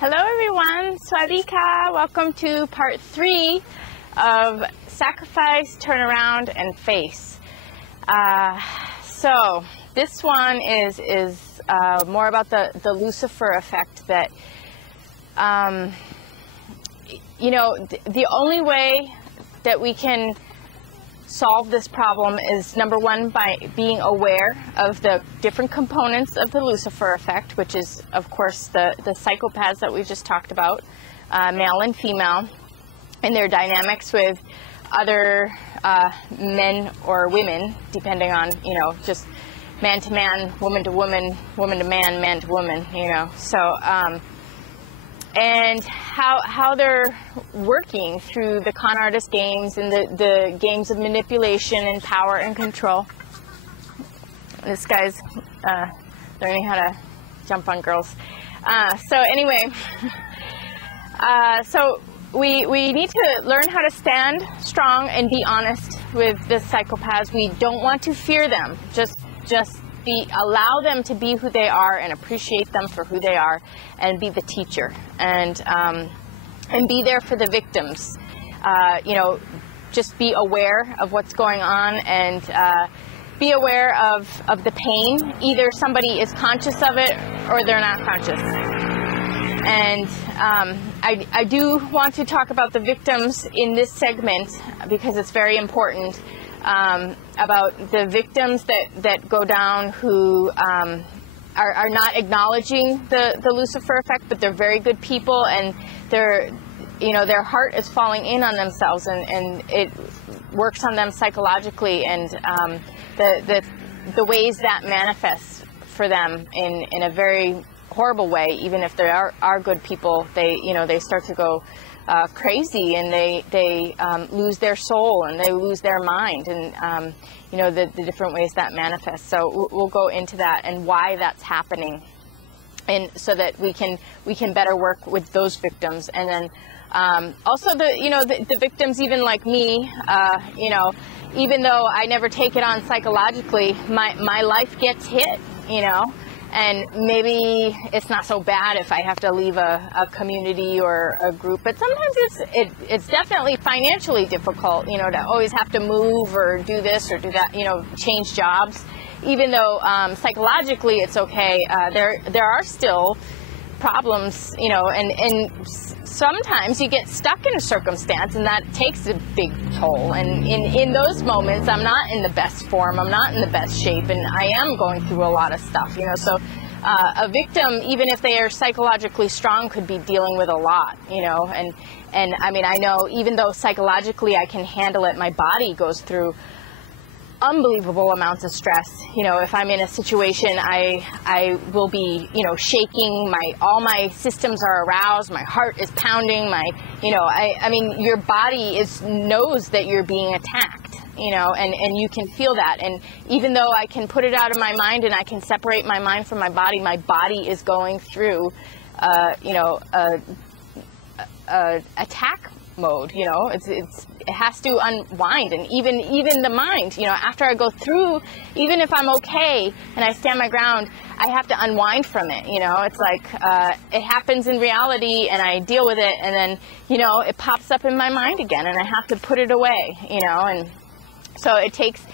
Hello everyone, Swadika. Welcome to part 3 of Sacrifice, Turnaround, and Face. So this one is more about the Lucifer effect that, the only way that we can solve this problem is, number one, by being aware of the different components of the Lucifer effect, which is, of course, the psychopaths that we just talked about, male and female, and their dynamics with other men or women, depending on, just man to man, woman to woman, woman to man, man to woman, So, and how they're working through the con artist games and the games of manipulation and power and control. This guy's learning how to jump on girls. So anyway, so we need to learn how to stand strong and be honest with the psychopaths. We don't want to fear them. Just allow them to be who they are and appreciate them for who they are, and be the teacher, and be there for the victims. Just be aware of what's going on, and be aware of the pain. Either somebody is conscious of it or they're not conscious. And I do want to talk about the victims in this segment because it's very important. About the victims that go down who are not acknowledging the Lucifer effect, but they're very good people, and their heart is falling in on themselves, and it works on them psychologically, and the ways that manifests for them in a very horrible way. Even if they are good people, they start to go crazy, and they lose their soul, and they lose their mind, and the different ways that manifests. So we'll go into that and why that's happening, and so that we can better work with those victims. And then also the victims, even like me, even though I never take it on psychologically, my life gets hit, and maybe it's not so bad if I have to leave a community or a group, but sometimes it's definitely financially difficult, to always have to move or do this or do that, change jobs. Even though psychologically it's okay, there are still problems, and sometimes you get stuck in a circumstance, and that takes a big toll. And in those moments, I'm not in the best form, I'm not in the best shape, and I am going through a lot of stuff, So a victim, even if they are psychologically strong, could be dealing with a lot, And I mean, I know even though psychologically I can handle it, my body goes through unbelievable amounts of stress. If I'm in a situation, I will be, shaking, all my systems are aroused, my heart is pounding, I mean, your body knows that you're being attacked, and you can feel that. And even though I can put it out of my mind and I can separate my mind from my body is going through, attack mode. It has to unwind. And even the mind, after I go through, even if I'm okay and I stand my ground, I have to unwind from it. It's like it happens in reality, and I deal with it, and then it pops up in my mind again, and I have to put it away. And so it takes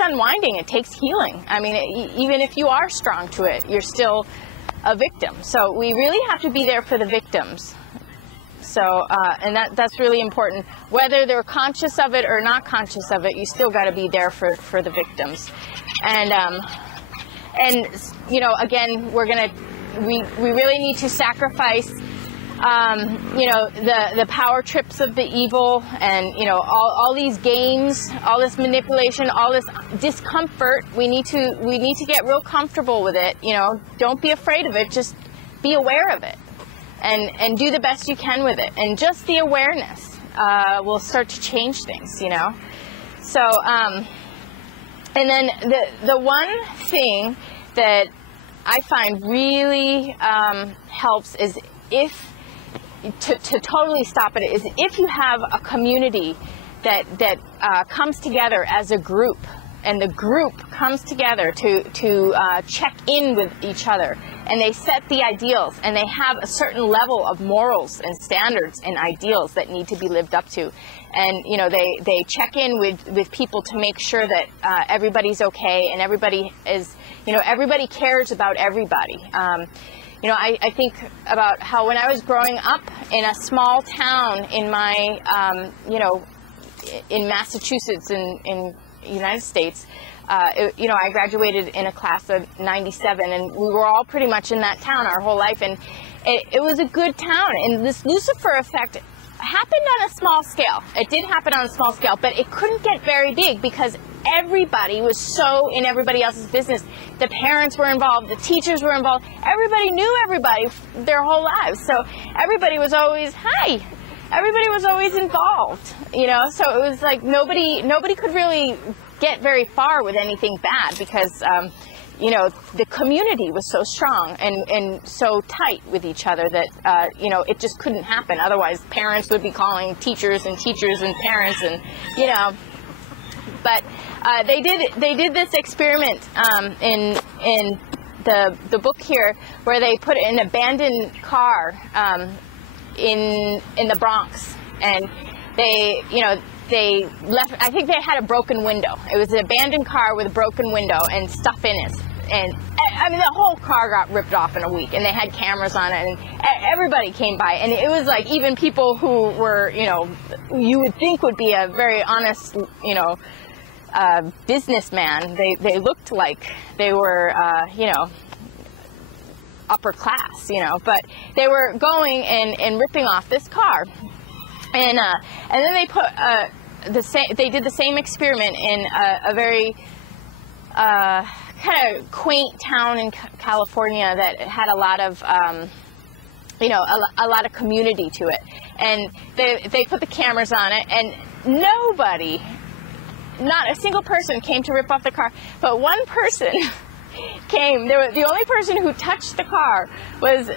unwinding, it takes healing. I mean, even if you are strong to it, you're still a victim. So we really have to be there for the victims. So, and that's really important. Whether they're conscious of it or not conscious of it, you still got to be there for the victims. And again, we really need to sacrifice, the power trips of the evil, and, all these games, all this manipulation, all this discomfort. We need to get real comfortable with it. Don't be afraid of it. Just be aware of it. And do the best you can with it. And just the awareness will start to change things, So, and then the one thing that I find really helps is to totally stop it, is if you have a community that comes together as a group, the group comes together to check in with each other, and they set the ideals, and they have a certain level of morals and standards and ideals that need to be lived up to. And they check in with people to make sure that everybody's okay, and everybody is, everybody cares about everybody. I think about how when I was growing up in a small town in my in Massachusetts in the United States, I graduated in a class of 97, and we were all pretty much in that town our whole life, and it was a good town. And this Lucifer effect happened on a small scale. It did happen on a small scale, but it couldn't get very big because everybody was so in everybody else's business. The parents were involved, the teachers were involved, everybody knew everybody their whole lives. So everybody was always, hi. Everybody was always involved, so it was like nobody could really get very far with anything bad because, the community was so strong and so tight with each other that, it just couldn't happen. Otherwise, parents would be calling teachers and parents and, but they did this experiment in the book here where they put an abandoned car in the Bronx, and they left. I think they had a broken window. It was an abandoned car with a broken window and stuff in it, and I mean the whole car got ripped off in a week, and they had cameras on it, and everybody came by, and it was like even people who were you would think would be a very honest businessman, they looked like they were upper class, but they were going and ripping off this car, and then they put they did the same experiment in a very kind of quaint town in California that had a lot of a lot of community to it, and they put the cameras on it, and nobody, not a single person came to rip off the car, but one person came. The only person who touched the car was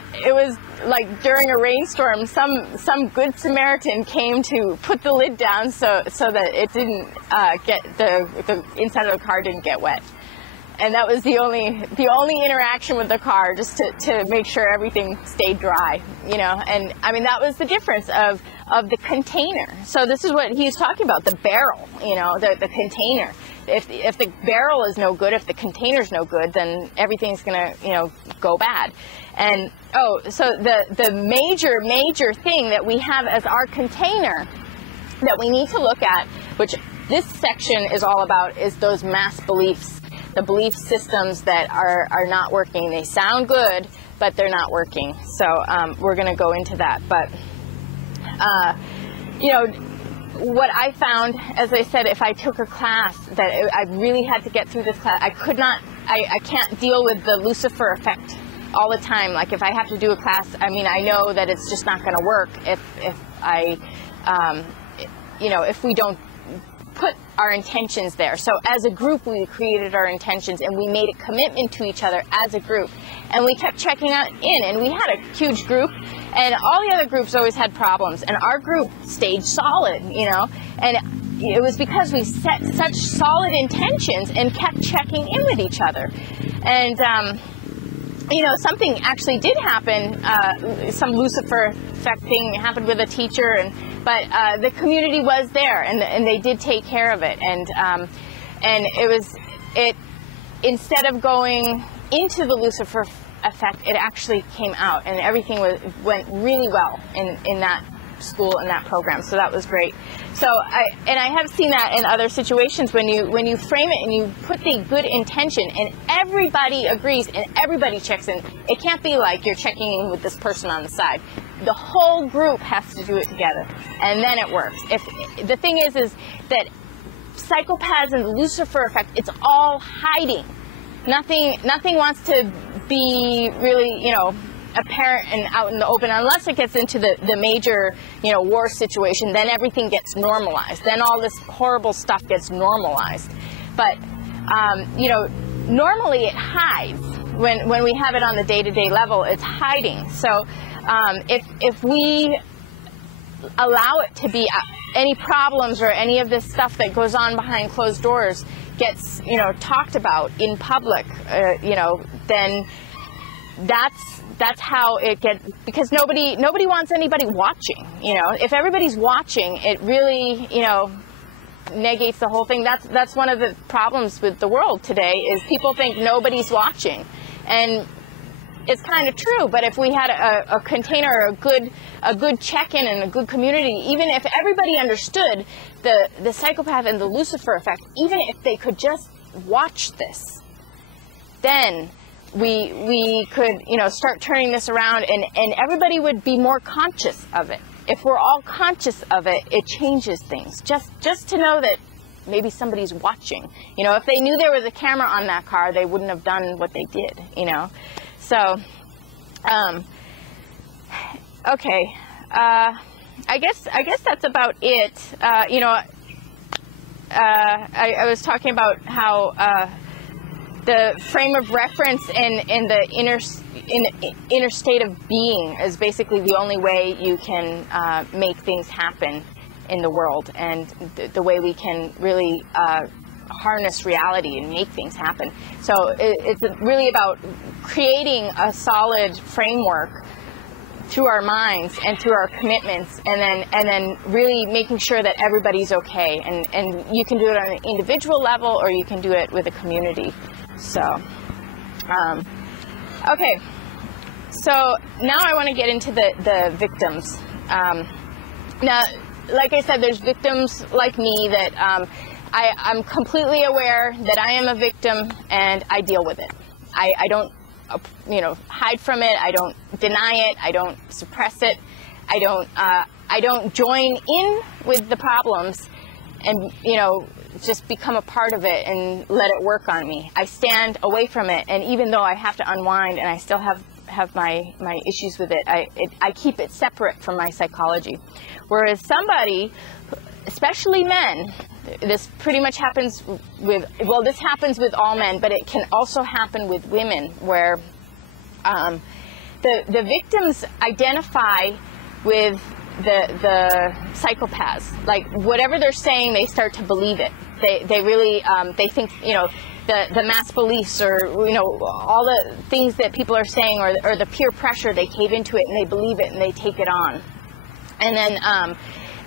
like during a rainstorm, some good Samaritan came to put the lid down so that it didn't get the inside of the car didn't get wet. And that was the only interaction with the car, just to make sure everything stayed dry, and I mean that was the difference of the container. So this is what he's talking about, the barrel, the container. If the barrel is no good, if the container's no good, then everything's gonna go bad. And so the major thing that we have as our container that we need to look at, which this section is all about, is those mass beliefs. The belief systems that are not working. They sound good, but they're not working. So we're going to go into that. But, what I found, as I said, if I took a class that I really had to get through this class, I can't deal with the Lucifer effect all the time. Like if I have to do a class, I mean, I know that it's just not going to work if we don't put our intentions there. So as a group, we created our intentions, and we made a commitment to each other as a group, and we kept checking in, and we had a huge group, and all the other groups always had problems, and our group stayed solid, and it was because we set such solid intentions and kept checking in with each other. And something actually did happen, some Lucifer effect thing happened with a teacher, but the community was there, and they did take care of it, and it instead of going into the Lucifer effect, it actually came out, and everything went really well in that school and that program. So that was great. So I have seen that in other situations when you frame it and you put the good intention and everybody agrees and everybody checks in. It can't be like you're checking in with this person on the side. The whole group has to do it together, and then it works. If the thing is that psychopaths and the Lucifer effect, it's all hiding. Nothing wants to be really, apparent and out in the open unless it gets into the major, war situation. Then everything gets normalized. Then all this horrible stuff gets normalized. But, normally it hides. When we have it on the day-to-day level, it's hiding. So if we allow it to be any problems or any of this stuff that goes on behind closed doors gets, you know, talked about in public, you know, then that's how it gets, because nobody wants anybody watching. You know, if everybody's watching, it really, you know, negates the whole thing. That's one of the problems with the world today, is people think nobody's watching, and it's kind of true. But if we had a container, a good check-in and a good community, even if everybody understood the psychopath and the Lucifer effect, even if they could just watch this, then we could, you know, start turning this around, and everybody would be more conscious of it. If we're all conscious of it, it changes things. Just to know that maybe somebody's watching. You know, if they knew there was a camera on that car, they wouldn't have done what they did, you know. So, okay, I guess that's about it. You know, I was talking about how the frame of reference in the inner state of being is basically the only way you can make things happen in the world, and the way we can really harness reality and make things happen. So it's really about creating a solid framework through our minds and through our commitments, and then really making sure that everybody's okay. And you can do it on an individual level, or you can do it with a community. So, okay. So now I want to get into the victims. Now, like I said, there's victims like me that I'm completely aware that I am a victim, and I deal with it. I don't, you know, hide from it. I don't deny it. I don't suppress it. I don't join in with the problems and, you know, just become a part of it and let it work on me. I stand away from it, and even though I have to unwind and I still have my issues with it, I keep it separate from my psychology. Whereas somebody, especially men, this pretty much happens with, well, this happens with all men, but it can also happen with women, where the victims identify with the psychopaths. Like, whatever they're saying, they start to believe it. They really, they think, you know, the mass beliefs, or, you know, all the things that people are saying, or the peer pressure, they cave into it and they believe it and they take it on. And then,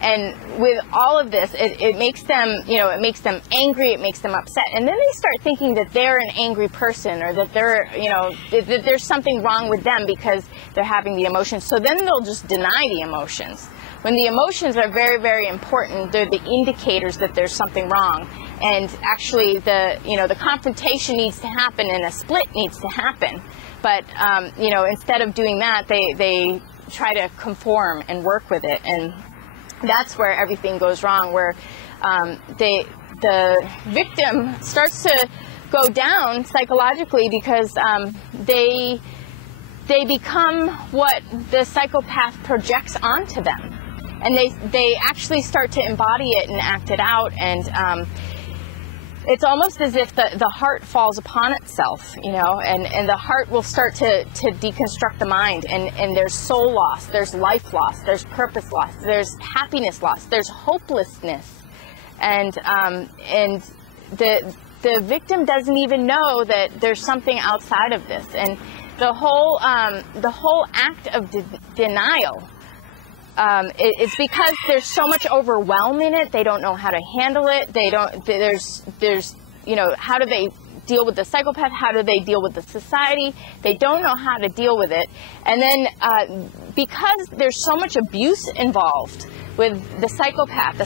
and with all of this, it makes them, you know, it makes them angry, it makes them upset, and then they start thinking that they're an angry person, or that they're, you know, that there's something wrong with them because they're having the emotions. So then they'll just deny the emotions. When the emotions are very, very important, they're the indicators that there's something wrong. And actually, you know, the confrontation needs to happen, and a split needs to happen. But, you know, instead of doing that, they try to conform and work with it. And that's where everything goes wrong, where the victim starts to go down psychologically, because they become what the psychopath projects onto them. And they actually start to embody it and act it out. And it's almost as if the heart falls upon itself, you know, and the heart will start to deconstruct the mind, and there's soul loss, there's life loss, there's purpose loss, there's happiness loss, there's hopelessness, and the victim doesn't even know that there's something outside of this. And the whole act of denial, it's because there's so much overwhelm in it. They don't know how to handle it. There's, you know, how do they deal with the psychopath? How do they deal with the society? They don't know how to deal with it. And then because there's so much abuse involved with the psychopath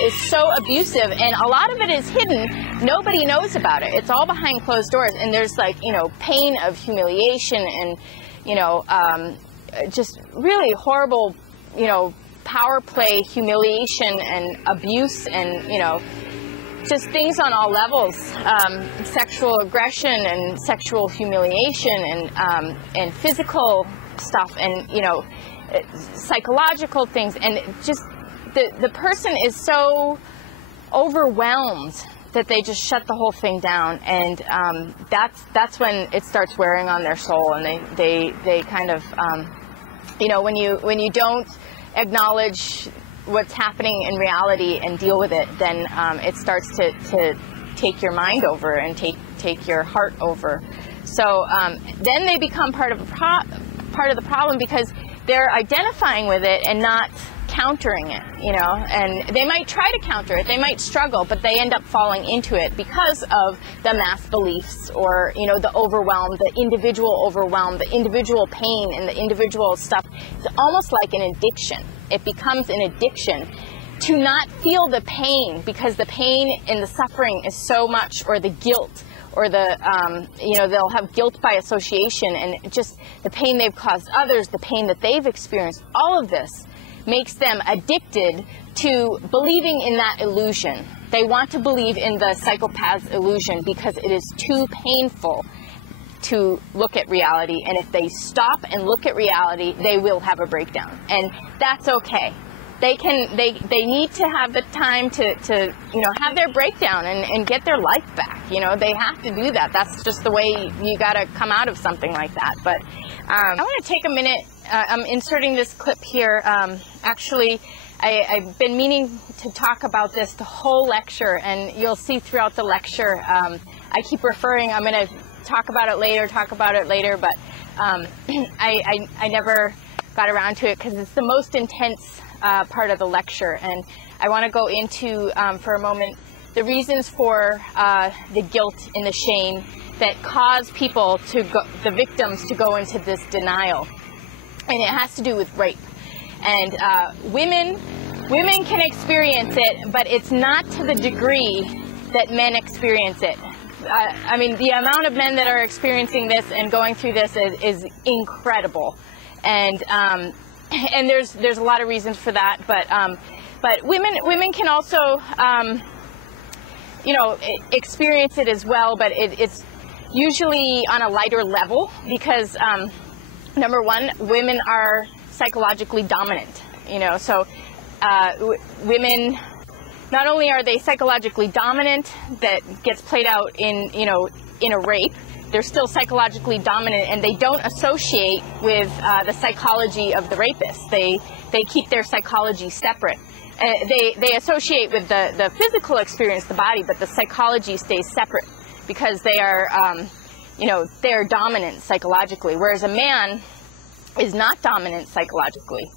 is so abusive, and a lot of it is hidden. Nobody knows about it. It's all behind closed doors. And there's, like, you know, pain of humiliation, and, you know, just really horrible, you know, power play, humiliation, and abuse, and, you know, just things on all levels, sexual aggression and sexual humiliation, and physical stuff, and, you know, psychological things. And just the person is so overwhelmed that they just shut the whole thing down. And that's when it starts wearing on their soul, and they kind of, you know, when you don't acknowledge what's happening in reality and deal with it, then it starts to take your mind over and take your heart over. So then they become part of the problem, because they're identifying with it and not countering it, you know. And they might try to counter it, they might struggle, but they end up falling into it because of the mass beliefs, or, you know, the overwhelm, the individual pain and the individual stuff. It's almost like an addiction. It becomes an addiction to not feel the pain, because the pain and the suffering is so much, or the guilt, or the, you know, they'll have guilt by association, and just the pain they've caused others, the pain that they've experienced, all of this makes them addicted to believing in that illusion. They want to believe in the psychopath's illusion because it is too painful to look at reality, and if they stop and look at reality, they will have a breakdown, and that's okay. They need to have the time to you know, have their breakdown and get their life back. You know, they have to do that. That's just the way you got to come out of something like that. But I want to take a minute. I'm inserting this clip here. Actually, I've been meaning to talk about this the whole lecture, and you'll see throughout the lecture, I keep referring, I'm going to talk about it later, but I never got around to it because it's the most intense part of the lecture, and I want to go into for a moment the reasons for the guilt and the shame that cause people to go, the victims, to go into this denial, and it has to do with rape. And women can experience it, but it's not to the degree that men experience it. I mean, the amount of men that are experiencing this and going through this is incredible, and there's a lot of reasons for that, but women can also you know, experience it as well, but it's usually on a lighter level, because number one, women are psychologically dominant, you know, so women, not only are they psychologically dominant, that gets played out in, you know, in a rape, they're still psychologically dominant, and they don't associate with the psychology of the rapist. They keep their psychology separate. They associate with the physical experience, the body, but the psychology stays separate, because they are, you know, they're dominant psychologically, whereas a man is not dominant psychologically.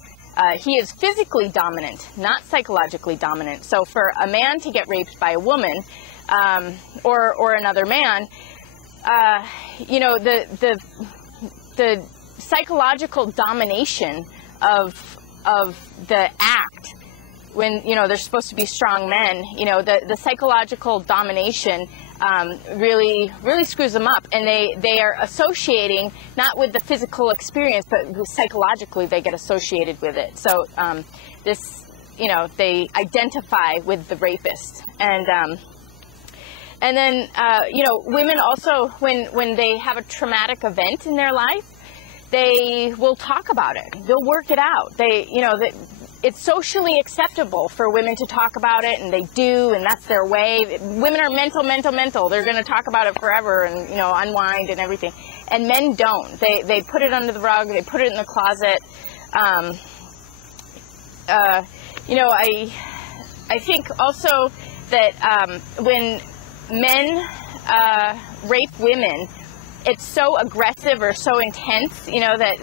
He is physically dominant, not psychologically dominant. So for a man to get raped by a woman, or another man, you know, the psychological domination of the act, when, you know, they're supposed to be strong men, you know, the psychological domination really screws them up, and they are associating not with the physical experience, but psychologically they get associated with it. So this, you know, they identify with the rapist, and then you know, women also, when they have a traumatic event in their life, they will talk about it. They'll work it out. They, you know, it's socially acceptable for women to talk about it, and they do, and that's their way. Women are mental. They're going to talk about it forever, and, you know, unwind and everything. And men don't. They put it under the rug. They put it in the closet. You know, I think also that when men rape women, it's so aggressive or so intense, you know, that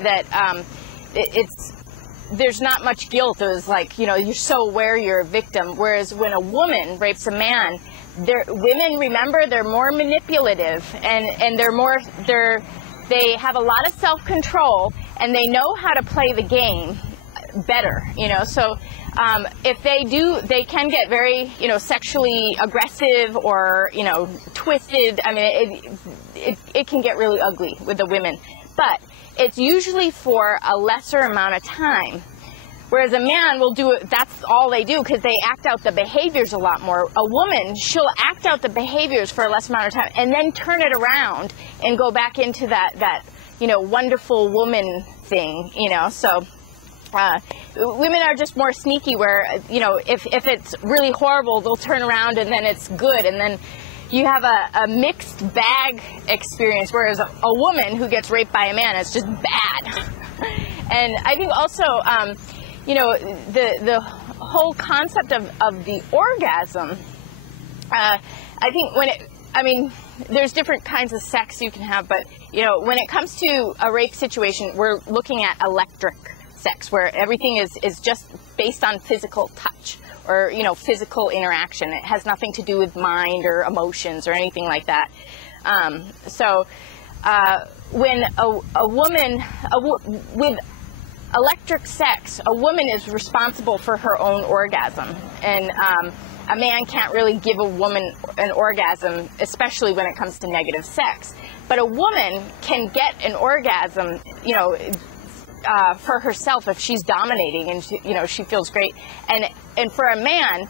there's not much guilt. It was like, you know, you're so aware you're a victim. Whereas when a woman rapes a man, women, remember, they're more manipulative, and they have a lot of self-control, and they know how to play the game better, you know. So if they do, they can get very, you know, sexually aggressive, or, you know, twisted. I mean, it can get really ugly with the women, but it's usually for a lesser amount of time. Whereas a man will do it, that's all they do, because they act out the behaviors a lot more. A woman, she'll act out the behaviors for a less amount of time, and then turn it around and go back into that you know, wonderful woman thing, you know. So women are just more sneaky, where, you know, if it's really horrible, they'll turn around and then it's good, and then you have a mixed bag experience, whereas a woman who gets raped by a man is just bad. And I think also, the whole concept of the orgasm, I think there's different kinds of sex you can have, but when it comes to a rape situation, we're looking at electric sex, where everything is just based on physical touch or physical interaction. It has nothing to do with mind or emotions or anything like that. When a woman with electric sex, a woman is responsible for her own orgasm, and a man can't really give a woman an orgasm, especially when it comes to negative sex. But a woman can get an orgasm, for herself if she's dominating and she feels great. And for a man,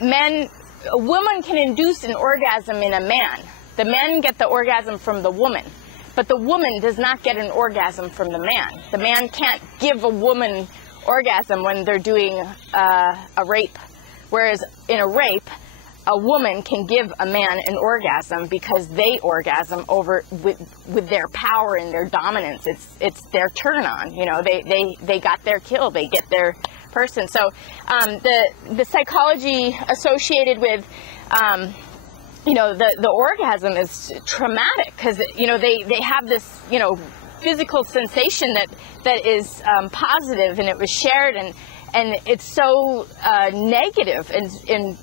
a woman can induce an orgasm in a man. The men get the orgasm from the woman, but the woman does not get an orgasm from the man. The man can't give a woman orgasm when they're doing a rape. Whereas in a rape, a woman can give a man an orgasm because they orgasm with their power and their dominance. It's their turn on. They got their kill. They get their person. So the psychology associated with the orgasm is traumatic, because they have this physical sensation that is positive, and it was shared, and it's so negative and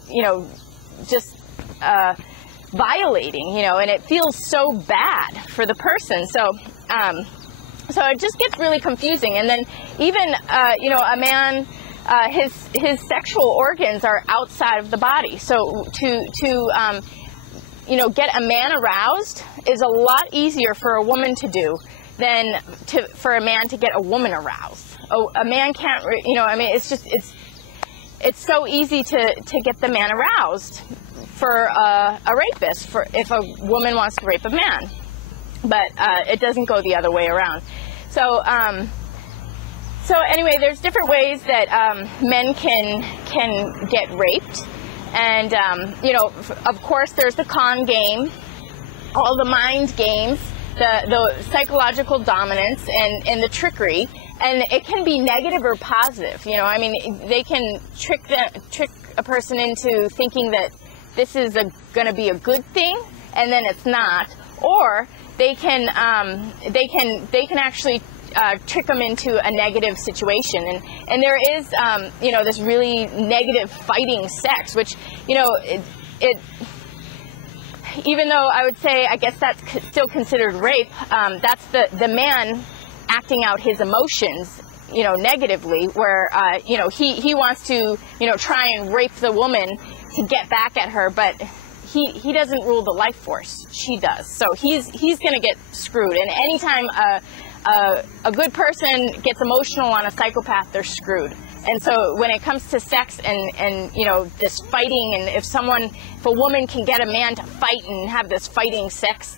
just violating, and it feels so bad for the person. So it just gets really confusing. And then even a man, his sexual organs are outside of the body. So to get a man aroused is a lot easier for a woman to do than for a man to get a woman aroused. A man can't, it's so easy to get the man aroused for a rapist, for if a woman wants to rape a man, but it doesn't go the other way around. So anyway, there's different ways that men can get raped, and of course there's the con game, all the mind games, the psychological dominance, and the trickery. And it can be negative or positive. They can trick a person into thinking that this is going to be a good thing, and then it's not. Or they can actually trick them into a negative situation. And there is this really negative fighting sex, which it even though I would say, I guess that's still considered rape. That's the man acting out his emotions, negatively, where, he wants to, try and rape the woman to get back at her, but he doesn't rule the life force. She does. So he's going to get screwed. And anytime a good person gets emotional on a psychopath, they're screwed. And so when it comes to sex and this fighting, and if a woman can get a man to fight and have this fighting sex,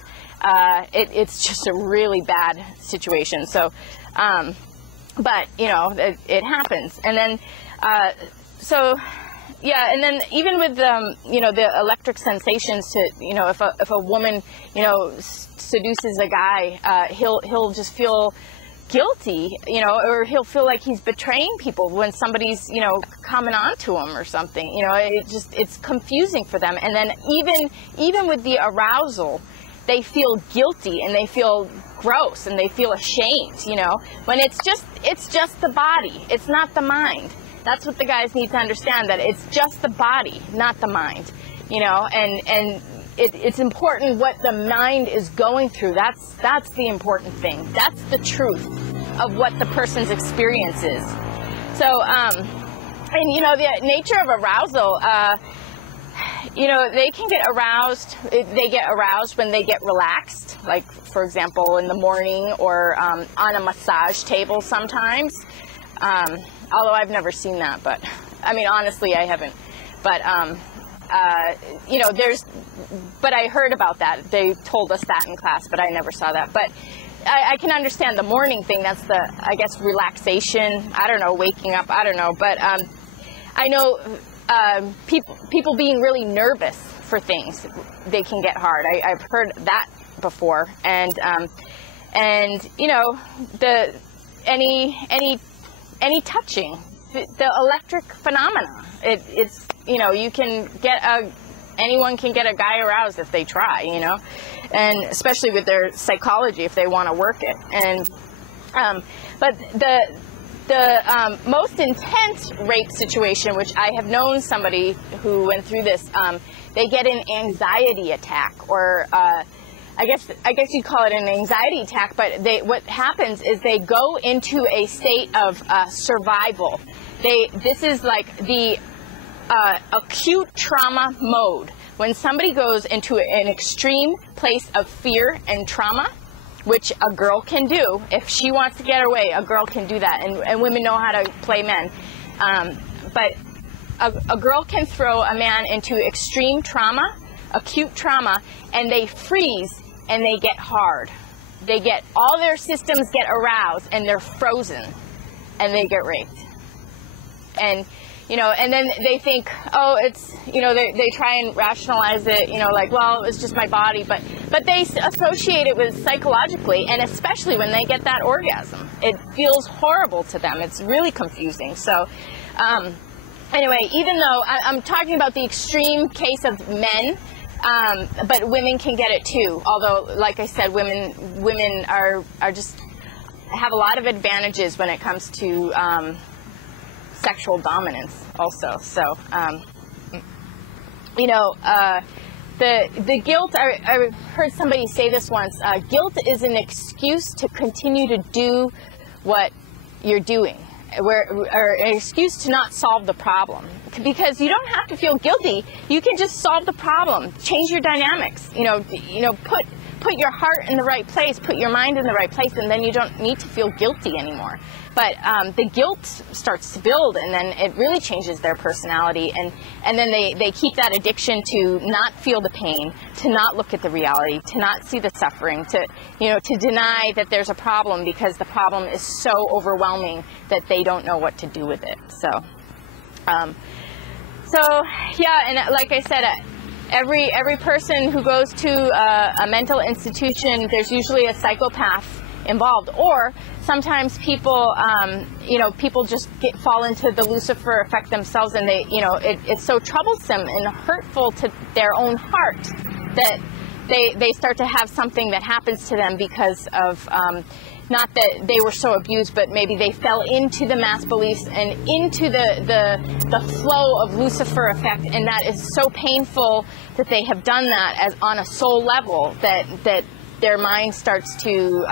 it's just a really bad situation. So, but it happens. And then, yeah, and then even with the electric sensations, to if a woman seduces a guy, he'll just feel guilty, or he'll feel like he's betraying people when somebody's coming on to him or something. It's confusing for them. And then even with the arousal, they feel guilty and they feel gross and they feel ashamed, when it's just the body, it's not the mind. That's what the guys need to understand, that it's just the body, not the mind, and it's important what the mind is going through. That's the important thing. That's the truth of what the person's experience is. So, the nature of arousal, they can get aroused. They get aroused when they get relaxed, like, for example, in the morning, or on a massage table sometimes. Although I've never seen that, but honestly, I haven't. But but I heard about that. They told us that in class, but I never saw that. But I can understand the morning thing. That's I guess, relaxation. I don't know, waking up. I don't know. But I know people being really nervous for things, they can get hard. I've heard that before. And any touching, the electric phenomena. It's, you know, you can get anyone can get a guy aroused if they try, you know, and especially with their psychology if they want to work it. And but the most intense rape situation, which I have known somebody who went through this, they get an anxiety attack, or I guess you'd call it an anxiety attack, but what happens is they go into a state of survival. This is like the acute trauma mode. When somebody goes into an extreme place of fear and trauma, which a girl can do. If she wants to get away, a girl can do that, and women know how to play men. But a girl can throw a man into extreme trauma, acute trauma, and they freeze and they get hard. They get, all their systems get aroused and they're frozen and they get raped. And, you know, and then they think, oh, it's, you know, they try and rationalize it, you know, like, well, it's just my body, but they associate it with psychologically, and especially when they get that orgasm. It feels horrible to them. It's really confusing. So, anyway, even though I'm talking about the extreme case of men, but women can get it too. Although, like I said, women are just have a lot of advantages when it comes to sexual dominance also. So, you know, the guilt, I heard somebody say this once, guilt is an excuse to continue to do what you're doing, or an excuse to not solve the problem. Because you don't have to feel guilty, you can just solve the problem, change your dynamics, you know, put your heart in the right place, put your mind in the right place, and then you don't need to feel guilty anymore. But the guilt starts to build, and then it really changes their personality, and then they keep that addiction to not feel the pain, to not look at the reality, to not see the suffering, to, you know, to deny that there's a problem because the problem is so overwhelming that they don't know what to do with it. So yeah, and like I said, every person who goes to a mental institution, there's usually a psychopath involved, or sometimes people, you know, people just fall into the Lucifer effect themselves, and they, you know, it's so troublesome and hurtful to their own heart that they start to have something that happens to them because of, not that they were so abused, but maybe they fell into the mass beliefs and into the flow of Lucifer effect, and that is so painful that they have done that as on a soul level that their mind starts to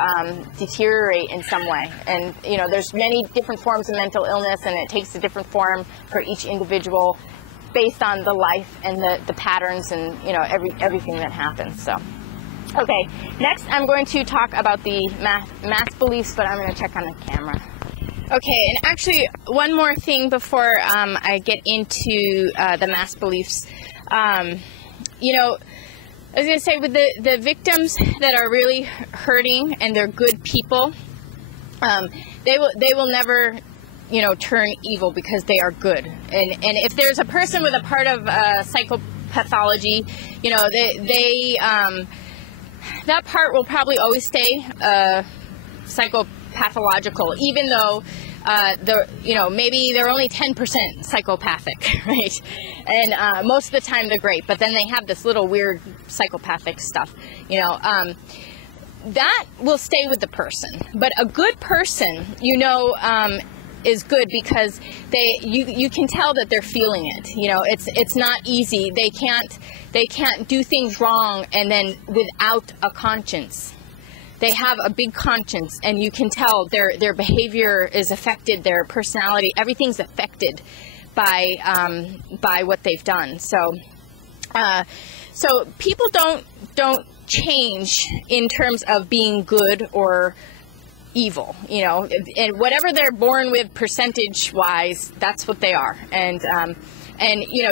deteriorate in some way. And, you know, there's many different forms of mental illness, and it takes a different form for each individual based on the life and the patterns and, you know, everything that happens. So, okay, next I'm going to talk about the mass beliefs, but I'm going to check on the camera. Okay, and actually one more thing before I get into the mass beliefs. You know, I was going to say, with the victims that are really hurting and they're good people, they will never, you know, turn evil because they are good. And if there's a person with a part of psychopathology, you know, they that part will probably always stay psychopathological, even though you know, maybe they're only 10% psychopathic, right? And most of the time they're great, but then they have this little weird psychopathic stuff, you know. That will stay with the person. But a good person, you know, is good because you can tell that they're feeling it. You know, it's not easy. They can't do things wrong and then without a conscience. They have a big conscience, and you can tell their behavior is affected, their personality, everything's affected by what they've done. So so people don't change in terms of being good or evil, you know, and whatever they're born with percentage wise, that's what they are. And you know,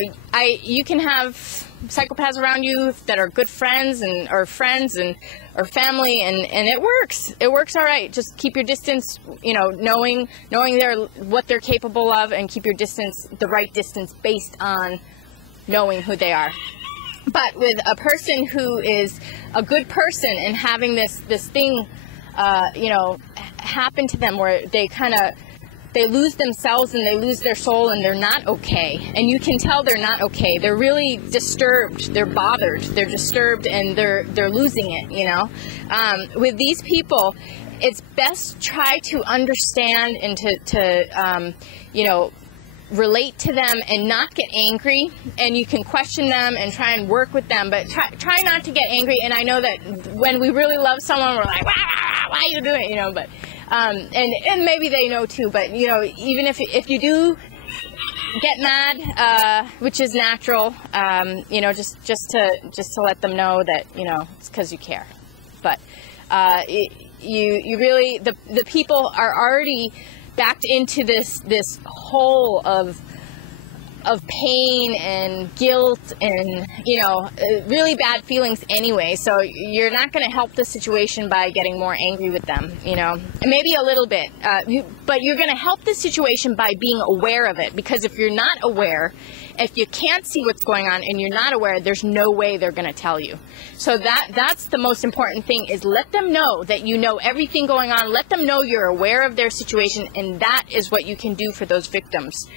you can have psychopaths around you that are good friends or family, and it works all right. Just keep your distance, you know, knowing what they're capable of, and keep your distance, the right distance, based on knowing who they are. But with a person who is a good person and having this thing, you know, happen to them where they kind of they lose themselves and they lose their soul, and they're not okay. And you can tell they're not okay. They're really disturbed. They're bothered. They're disturbed, and they're losing it, you know. With these people, it's best try to understand and to you know, relate to them and not get angry. And you can question them and try and work with them, but try not to get angry. And I know that when we really love someone, we're like, why are you doing it, you know, but and maybe they know too, but you know, even if you do get mad, which is natural, you know, just to let them know that, you know, it's because you care. But you really, the people are already backed into this hole of pain and guilt and, you know, really bad feelings anyway. So you're not going to help the situation by getting more angry with them, you know, and maybe a little bit, but you're going to help the situation by being aware of it. Because if you're not aware, if you can't see what's going on and you're not aware, there's no way they're going to tell you. So that's the most important thing, is let them know that you know everything going on. Let them know you're aware of their situation, and that is what you can do for those victims.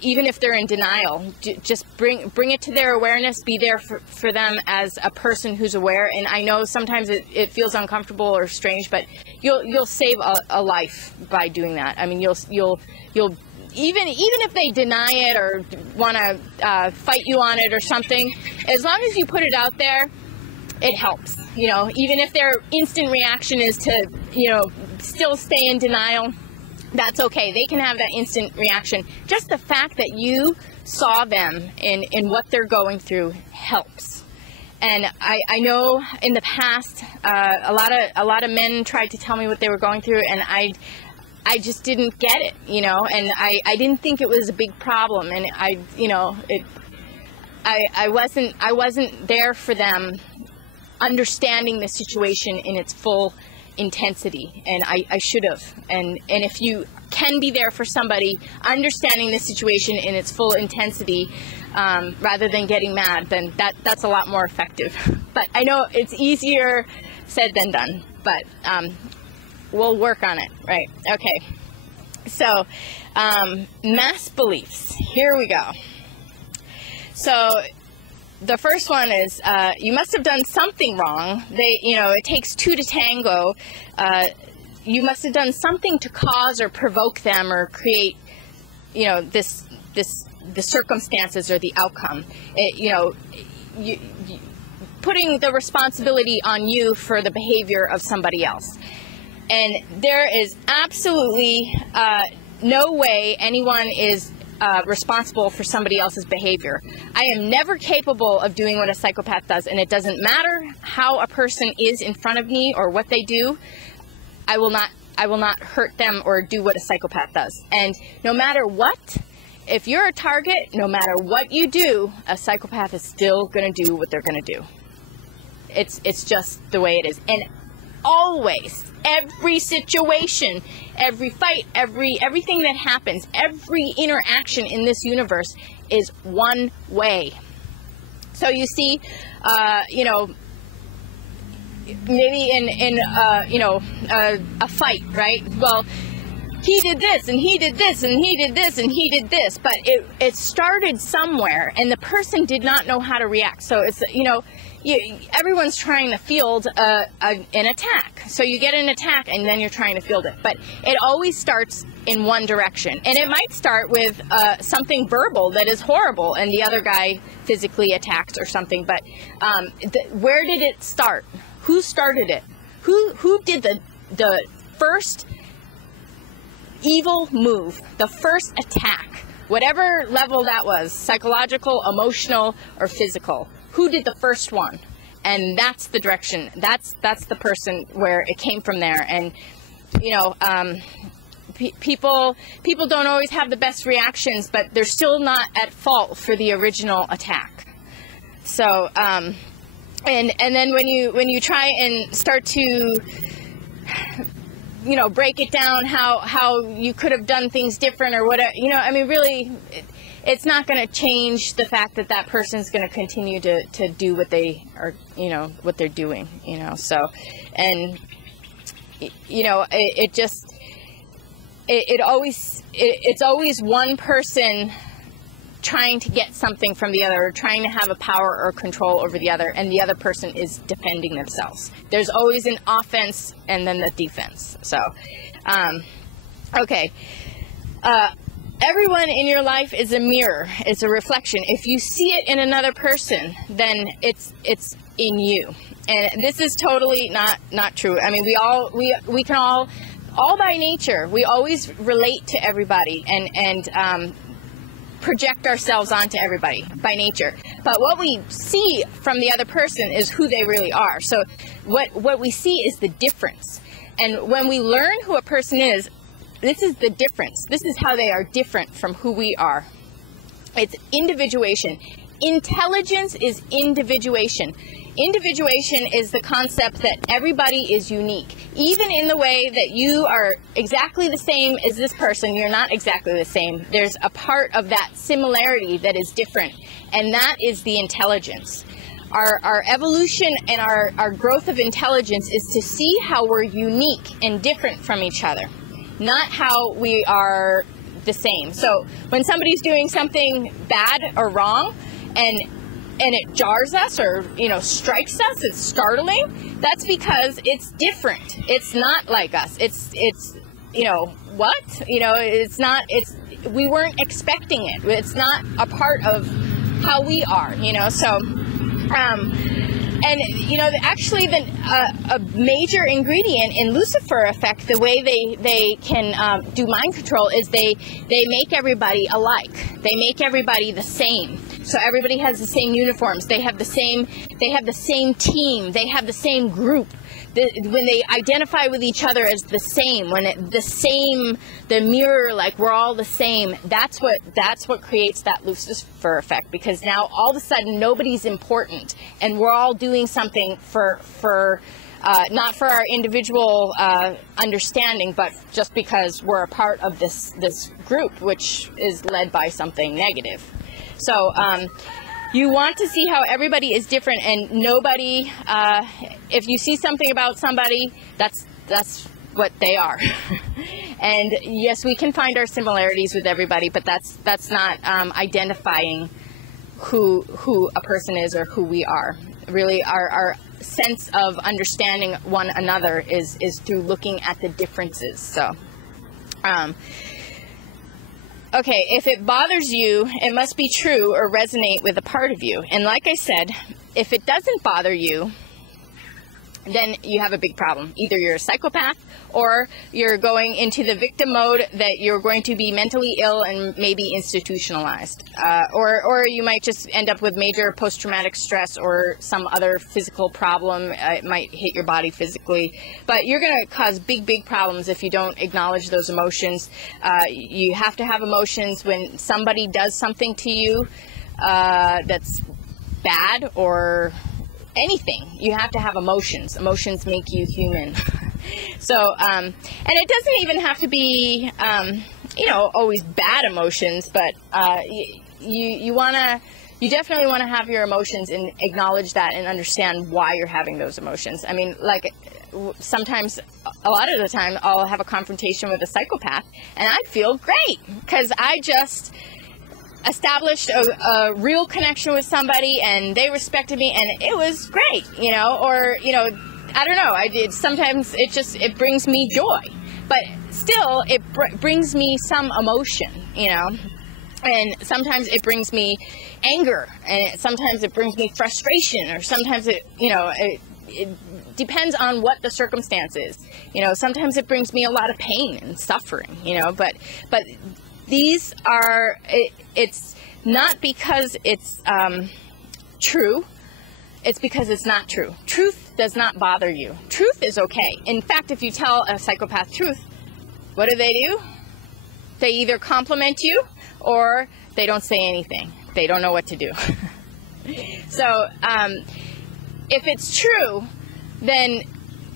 Even if they're in denial, just bring it to their awareness. Be there for them as a person who's aware. And I know sometimes it feels uncomfortable or strange, but you'll save a life by doing that. I mean, you'll even if they deny it or want to fight you on it or something, as long as you put it out there, it helps. You know, even if their instant reaction is to, you know, still stay in denial, that's okay. They can have that instant reaction. Just the fact that you saw them in what they're going through helps. And I know in the past, a lot of men tried to tell me what they were going through, and I just didn't get it, you know, and I didn't think it was a big problem, and I wasn't there for them, understanding the situation in its full intensity, and I should have. And if you can be there for somebody, understanding the situation in its full intensity, rather than getting mad, then that's a lot more effective. But I know it's easier said than done, but we'll work on it, right? Okay. So, mass beliefs. Here we go. So, the first one is, you must have done something wrong. You know, it takes two to tango. You must have done something to cause or provoke them or create, you know, the circumstances or the outcome. You know, putting the responsibility on you for the behavior of somebody else. And there is absolutely no way anyone is responsible for somebody else's behavior. I am never capable of doing what a psychopath does, and it doesn't matter how a person is in front of me or what they do. I will not hurt them or do what a psychopath does. And no matter what, if you're a target, no matter what you do, a psychopath is still going to do what they're going to do. It's just the way it is. And always, every situation, every fight, everything that happens, every interaction in this universe is one way. So you see, you know, maybe in you know, a fight, right? Well, he did this and he did this and he did this and he did this, but it started somewhere and the person did not know how to react. So it's, you know, everyone's trying to field an attack. So you get an attack and then you're trying to field it. But it always starts in one direction. And it might start with something verbal that is horrible and the other guy physically attacks or something. But where did it start? Who started it? Who did the first evil move, the first attack? Whatever level that was, psychological, emotional, or physical. Who did the first one? And that's the direction. That's the person where it came from there. And, you know, people don't always have the best reactions, but they're still not at fault for the original attack. So, and then when you try and start to, you know, break it down how you could have done things different or whatever, you know, I mean, really, it's not going to change the fact that that person's going to continue to do what they are, you know, what they're doing, you know. So, and, you know, it just, it's always one person trying to get something from the other, or trying to have a power or control over the other, and the other person is defending themselves. There's always an offense and then the defense. So, okay. Everyone in your life is a mirror. It's a reflection. If you see it in another person, then it's in you. And this is totally not true. I mean, we can all by nature, we always relate to everybody and project ourselves onto everybody by nature. But what we see from the other person is who they really are. So what we see is the difference. And when we learn who a person is, this is the difference. This is how they are different from who we are. It's individuation. Intelligence is individuation. Individuation is the concept that everybody is unique. Even in the way that you are exactly the same as this person, you're not exactly the same. There's a part of that similarity that is different, and that is the intelligence. Our evolution and our growth of intelligence is to see how we're unique and different from each other, not how we are the same. So when somebody's doing something bad or wrong and it jars us or, strikes us, it's startling, that's because it's different. It's not like us. It's we weren't expecting it. It's not a part of how we are, so, actually a major ingredient in Lucifer effect, the way they can do mind control, is they make everybody alike. They make everybody the same. So everybody has the same uniforms. They have the same team. They have the same group. When they identify with each other as the same, the mirror, like we're all the same, that's what creates that Lucifer effect, because now all of a sudden nobody's important and we're all doing something for not for our individual understanding, but just because we're a part of this group, which is led by something negative. So you want to see how everybody is different, and nobody, if you see something about somebody, that's what they are. And yes, we can find our similarities with everybody, but that's not identifying who a person is or who we are. Really, our sense of understanding one another is through looking at the differences. So okay, if it bothers you, it must be true or resonate with a part of you. And like I said, if it doesn't bother you, then you have a big problem. Either you're a psychopath, or you're going into the victim mode that you're going to be mentally ill and maybe institutionalized. Or you might just end up with major post-traumatic stress or some other physical problem. It might hit your body physically. But you're going to cause big problems if you don't acknowledge those emotions. You have to have emotions when somebody does something to you that's bad or anything. You have to have emotions. Emotions make you human. So, and it doesn't even have to be, always bad emotions, but you definitely want to have your emotions and acknowledge that and understand why you're having those emotions. I mean, like, sometimes, a lot of the time, I'll have a confrontation with a psychopath, and I feel great, because I just established a real connection with somebody, and they respected me, and it was great, or, I don't know, sometimes it brings me joy, but still it brings me some emotion, and sometimes it brings me anger, and sometimes it brings me frustration, or sometimes it depends on what the circumstance is, sometimes it brings me a lot of pain and suffering, but these are, it's not because it's true, it's because it's not true. Truth does not bother you. Truth is okay. In fact, if you tell a psychopath truth, what do? They either compliment you or they don't say anything. They don't know what to do. So if it's true, then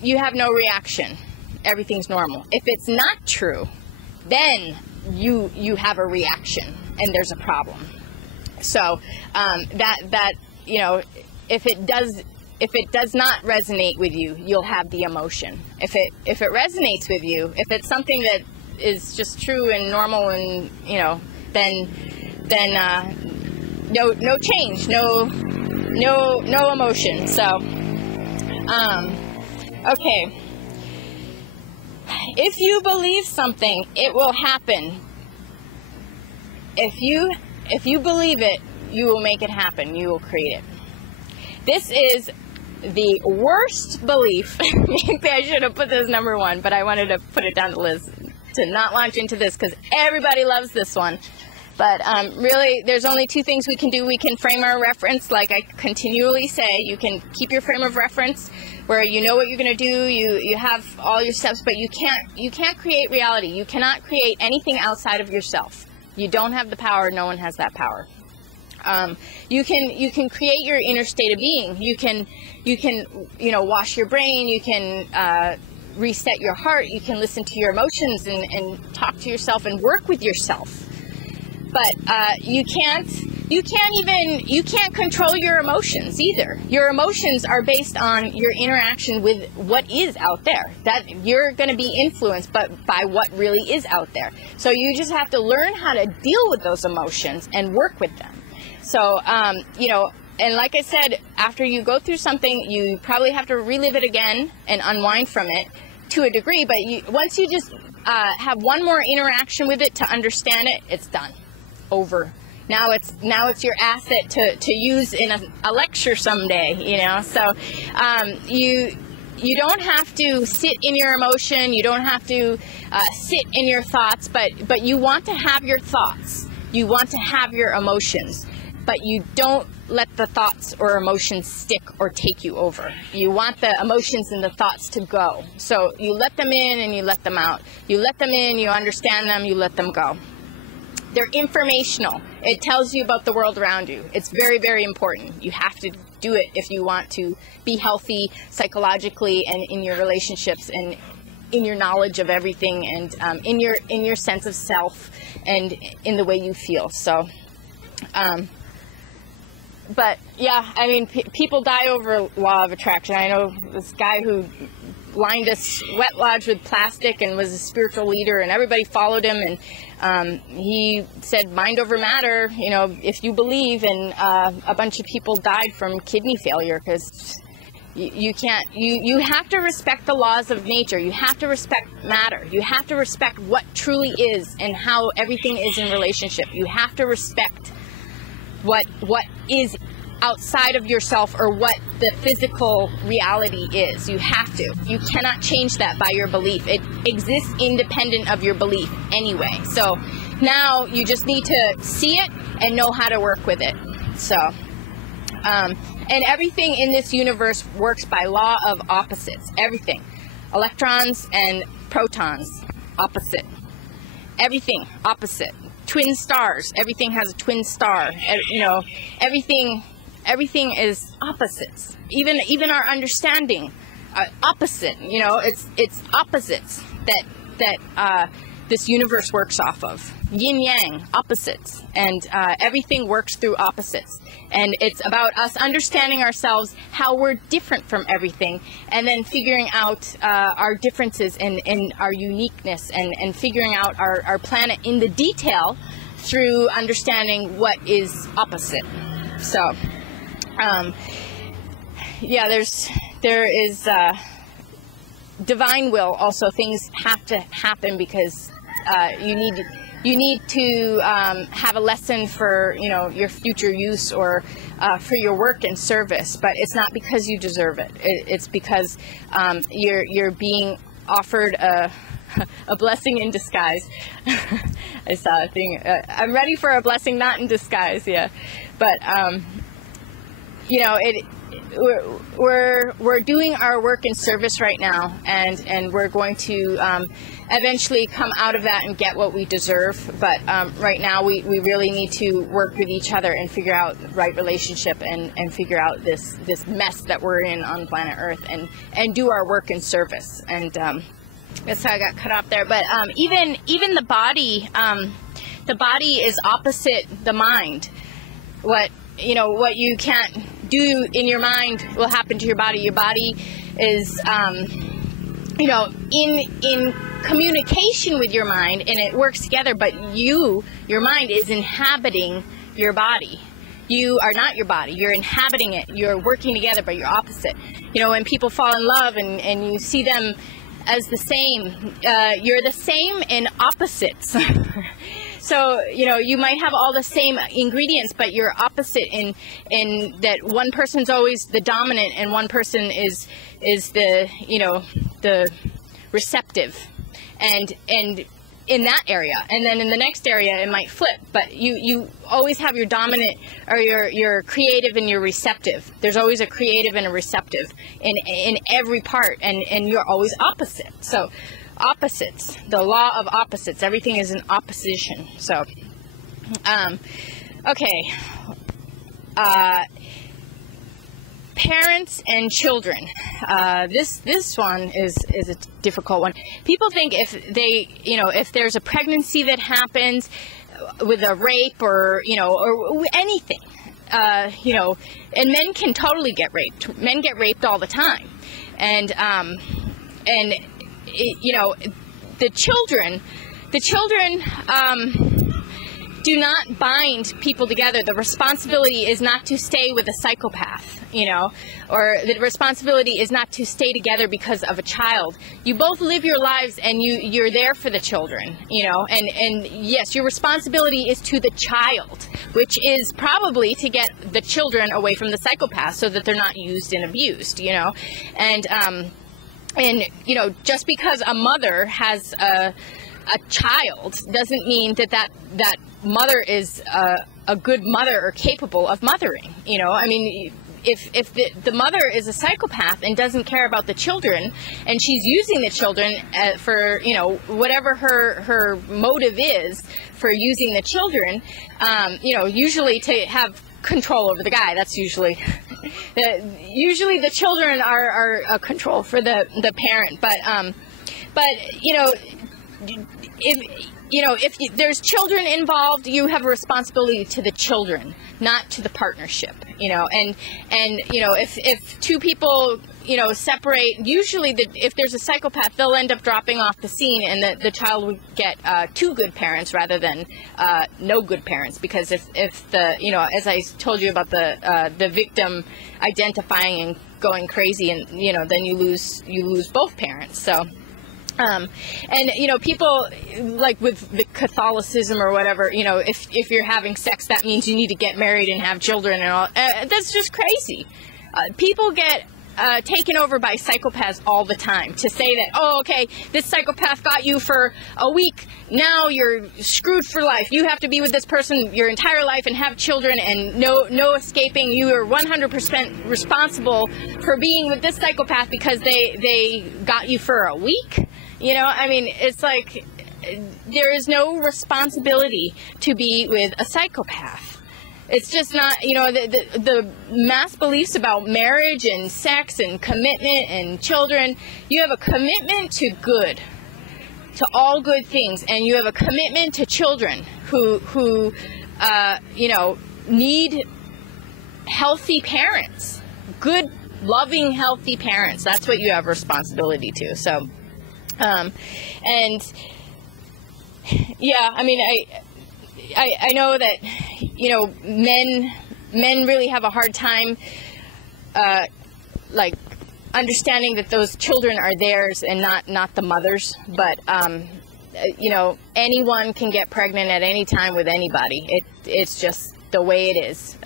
you have no reaction. Everything's normal. If it's not true, then you have a reaction and there's a problem. So if it does not resonate with you, you'll have the emotion. If it resonates with you, if it's something is just true and normal, and then no change, no emotion. So okay, if you believe something, it will happen. If you believe it, you will make it happen. You will create it. This is the worst belief. Maybe I should have put this number 1, but I wanted to put it down the list to not launch into this because everybody loves this one. But really, there's only 2 things we can do. We can frame our reference, like I continually say. You can keep your frame of reference where you know what you're going to do. You have all your steps, but you can't create reality. You cannot create anything outside of yourself. You don't have the power. No one has that power. You can create your inner state of being. You can wash your brain. You can reset your heart. You can listen to your emotions and talk to yourself and work with yourself. But you can't control your emotions either. Your emotions are based on your interaction with what is out there. That you're going to be influenced by what really is out there. So you just have to learn how to deal with those emotions and work with them. So, and like I said, after you go through something, you probably have to relive it again and unwind from it to a degree. But once you just have one more interaction with it to understand it, it's done. Over. Now it's your asset to use in a lecture someday, So you don't have to sit in your emotion. You don't have to sit in your thoughts, but you want to have your thoughts. You want to have your emotions. But you don't let the thoughts or emotions stick or take you over. You want the emotions and the thoughts to go. So you let them in and you let them out. You let them in, you understand them, you let them go. They're informational. It tells you about the world around you. It's very, very important. You have to do it if you want to be healthy psychologically and in your relationships and in your knowledge of everything and in your sense of self and in the way you feel. So, but yeah, I mean, people die over law of attraction. I know this guy who lined a sweat lodge with plastic and was a spiritual leader, and everybody followed him, and he said mind over matter, if you believe, and a bunch of people died from kidney failure because you can't, you have to respect the laws of nature. You have to respect matter. You have to respect what truly is and how everything is in relationship. You have to respect what is outside of yourself or what the physical reality is. You have to. You cannot change that by your belief. It exists independent of your belief anyway. So now you just need to see it and know how to work with it. So, and everything in this universe works by law of opposites. Everything. Electrons and protons, opposite. Everything, opposite. Twin stars, everything has a twin star. Everything is opposites. Even our understanding, opposite. It's opposites that this universe works off of. Yin yang, opposites, and everything works through opposites. And it's about us understanding ourselves, how we're different from everything, and then figuring out our differences and our uniqueness, and figuring out our planet in the detail through understanding what is opposite. So. There is divine will. Also, things have to happen because you need to have a lesson for your future use or for your work and service. But it's not because you deserve it. It's because you're being offered a blessing in disguise. I saw a thing. I'm ready for a blessing not in disguise. Yeah, but. We're doing our work in service right now, and we're going to eventually come out of that and get what we deserve. But right now we really need to work with each other and figure out the right relationship and figure out this mess that we're in on planet Earth and do our work in service. And that's how I got cut off there. But even the body is opposite the mind. What you can't do in your mind will happen to your body. Your body is, in communication with your mind, and it works together, but your mind is inhabiting your body. You are not your body. You're inhabiting it. You're working together, but you're opposite. You know, when people fall in love and you see them as the same, you're the same in opposites. So, you know, you might have all the same ingredients, but you're opposite in that one person's always the dominant and one person is the, you know, the receptive. And in that area, and then in the next area it might flip, but you always have your dominant or your creative and your receptive. There's always a creative and a receptive in every part, and you're always opposite. So opposites, the law of opposites, everything is in opposition. So okay, parents and children. This one is a difficult one. People think if there's a pregnancy that happens with a rape or anything, and men can totally get raped. Men get raped all the time, and the children do not bind people together. The responsibility is not to stay with a psychopath, or the responsibility is not to stay together because of a child. You both live your lives, and you're there for the children, and yes, your responsibility is to the child, which is probably to get the children away from the psychopath so that they're not used and abused, and just because a mother has a child doesn't mean that mother is a good mother or capable of mothering. I mean, if the mother is a psychopath and doesn't care about the children, and she's using the children for whatever her motive is for using the children, usually to have control over the guy. That's usually the children are a control for the parent, but if there's children involved, you have a responsibility to the children, not to the partnership, and if two people, separate, usually if there's a psychopath, they'll end up dropping off the scene, and the child would get two good parents rather than no good parents, because if the, as I told you about the victim identifying and going crazy, and, then you lose both parents. So. And people like with the Catholicism or whatever, if you're having sex, that means you need to get married and have children and all. That's just crazy. People get taken over by psychopaths all the time to say that, oh, okay, this psychopath got you for a week, now you're screwed for life. You have to be with this person your entire life and have children and no escaping. You are 100% responsible for being with this psychopath because they got you for a week. I mean, it's like there is no responsibility to be with a psychopath. It's just not, the mass beliefs about marriage and sex and commitment and children. You have a commitment to good, to all good things, and you have a commitment to children who need healthy parents, good, loving, healthy parents. That's what you have responsibility to. So. And yeah, I mean, I know that, men really have a hard time, like understanding that those children are theirs and not the mother's, but, anyone can get pregnant at any time with anybody. It's just the way it is.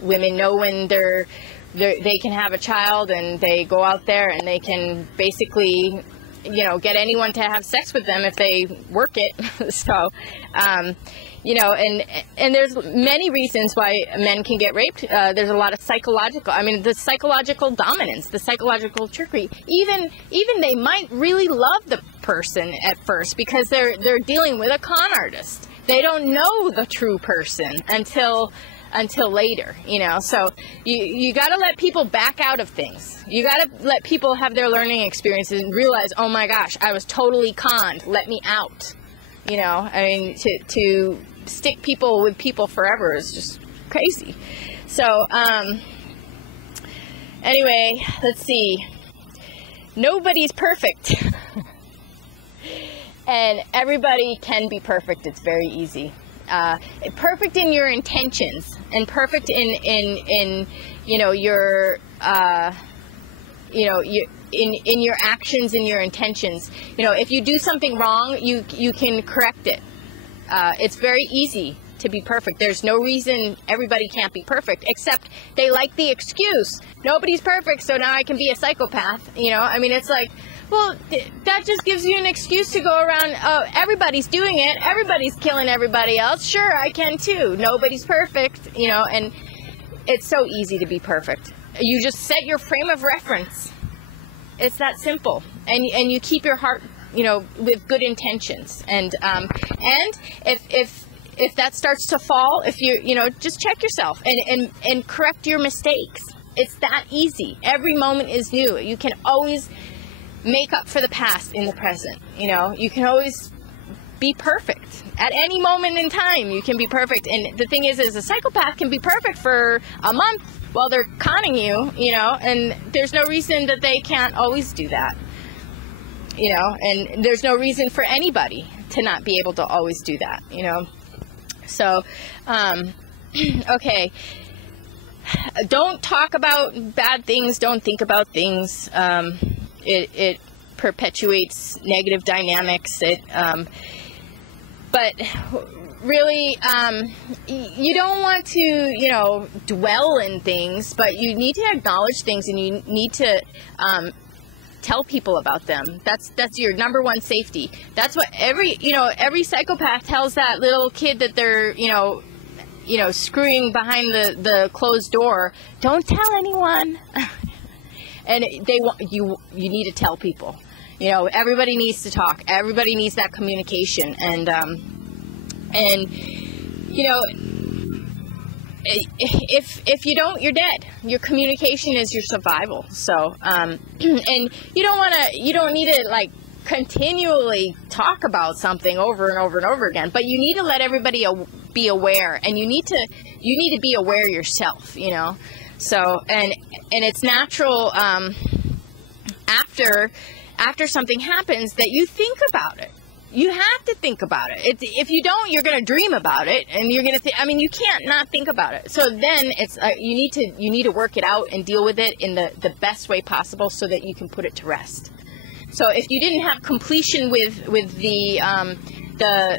Women know when they can have a child, and they go out there and they can basically get anyone to have sex with them if they work it. So, and there's many reasons why men can get raped. There's a lot of the psychological dominance, the psychological trickery. Even they might really love the person at first because they're dealing with a con artist. They don't know the true person until later, so you got to let people back out of things. You got to let people have their learning experiences and realize, oh my gosh, I was totally conned, let me out. I mean, to stick people with people forever is just crazy. So anyway, let's see. Nobody's perfect. And everybody can be perfect. It's very easy. Perfect in your intentions, and perfect in you know, your you know, in your actions and your intentions. You know, if you do something wrong, you can correct it. It's very easy to be perfect. There's no reason everybody can't be perfect, except they like the excuse, nobody's perfect, so now I can be a psychopath. You know, I mean, it's like, well, that just gives you an excuse to go around, oh, everybody's doing it, everybody's killing everybody else, sure, I can too, nobody's perfect, you know. And it's so easy to be perfect. You just set your frame of reference. It's that simple. And you keep your heart, you know, with good intentions. And if that starts to fall, if you know, just check yourself and correct your mistakes. It's that easy. Every moment is new. You can always make up for the past in the present. You know, you can always be perfect at any moment in time. You can be perfect. And the thing is a psychopath can be perfect for a month while they're conning you, you know, and there's no reason that they can't always do that, you know, and there's no reason for anybody to not be able to always do that, you know. So, okay, don't talk about bad things, don't think about things. It perpetuates negative dynamics. But really, you don't want to, you know, dwell in things, but you need to acknowledge things, and you need to tell people about them. That's your number one safety. That's what every psychopath tells that little kid that they're, you know, screwing behind the closed door. Don't tell anyone. And they want you need to tell people. You know, everybody needs to talk. Everybody needs that communication. And you know, if you don't, you're dead. Your communication is your survival. So, and you don't need to like continually talk about something over and over and over again, but you need to let everybody be aware, and you need to be aware yourself, you know. So, and it's natural, after something happens, that you think about it. You have to think about it. If you don't, you're going to dream about it, and you're going to I mean, you can't not think about it. So then it's you need to work it out and deal with it in the best way possible, so that you can put it to rest. So if you didn't have completion with the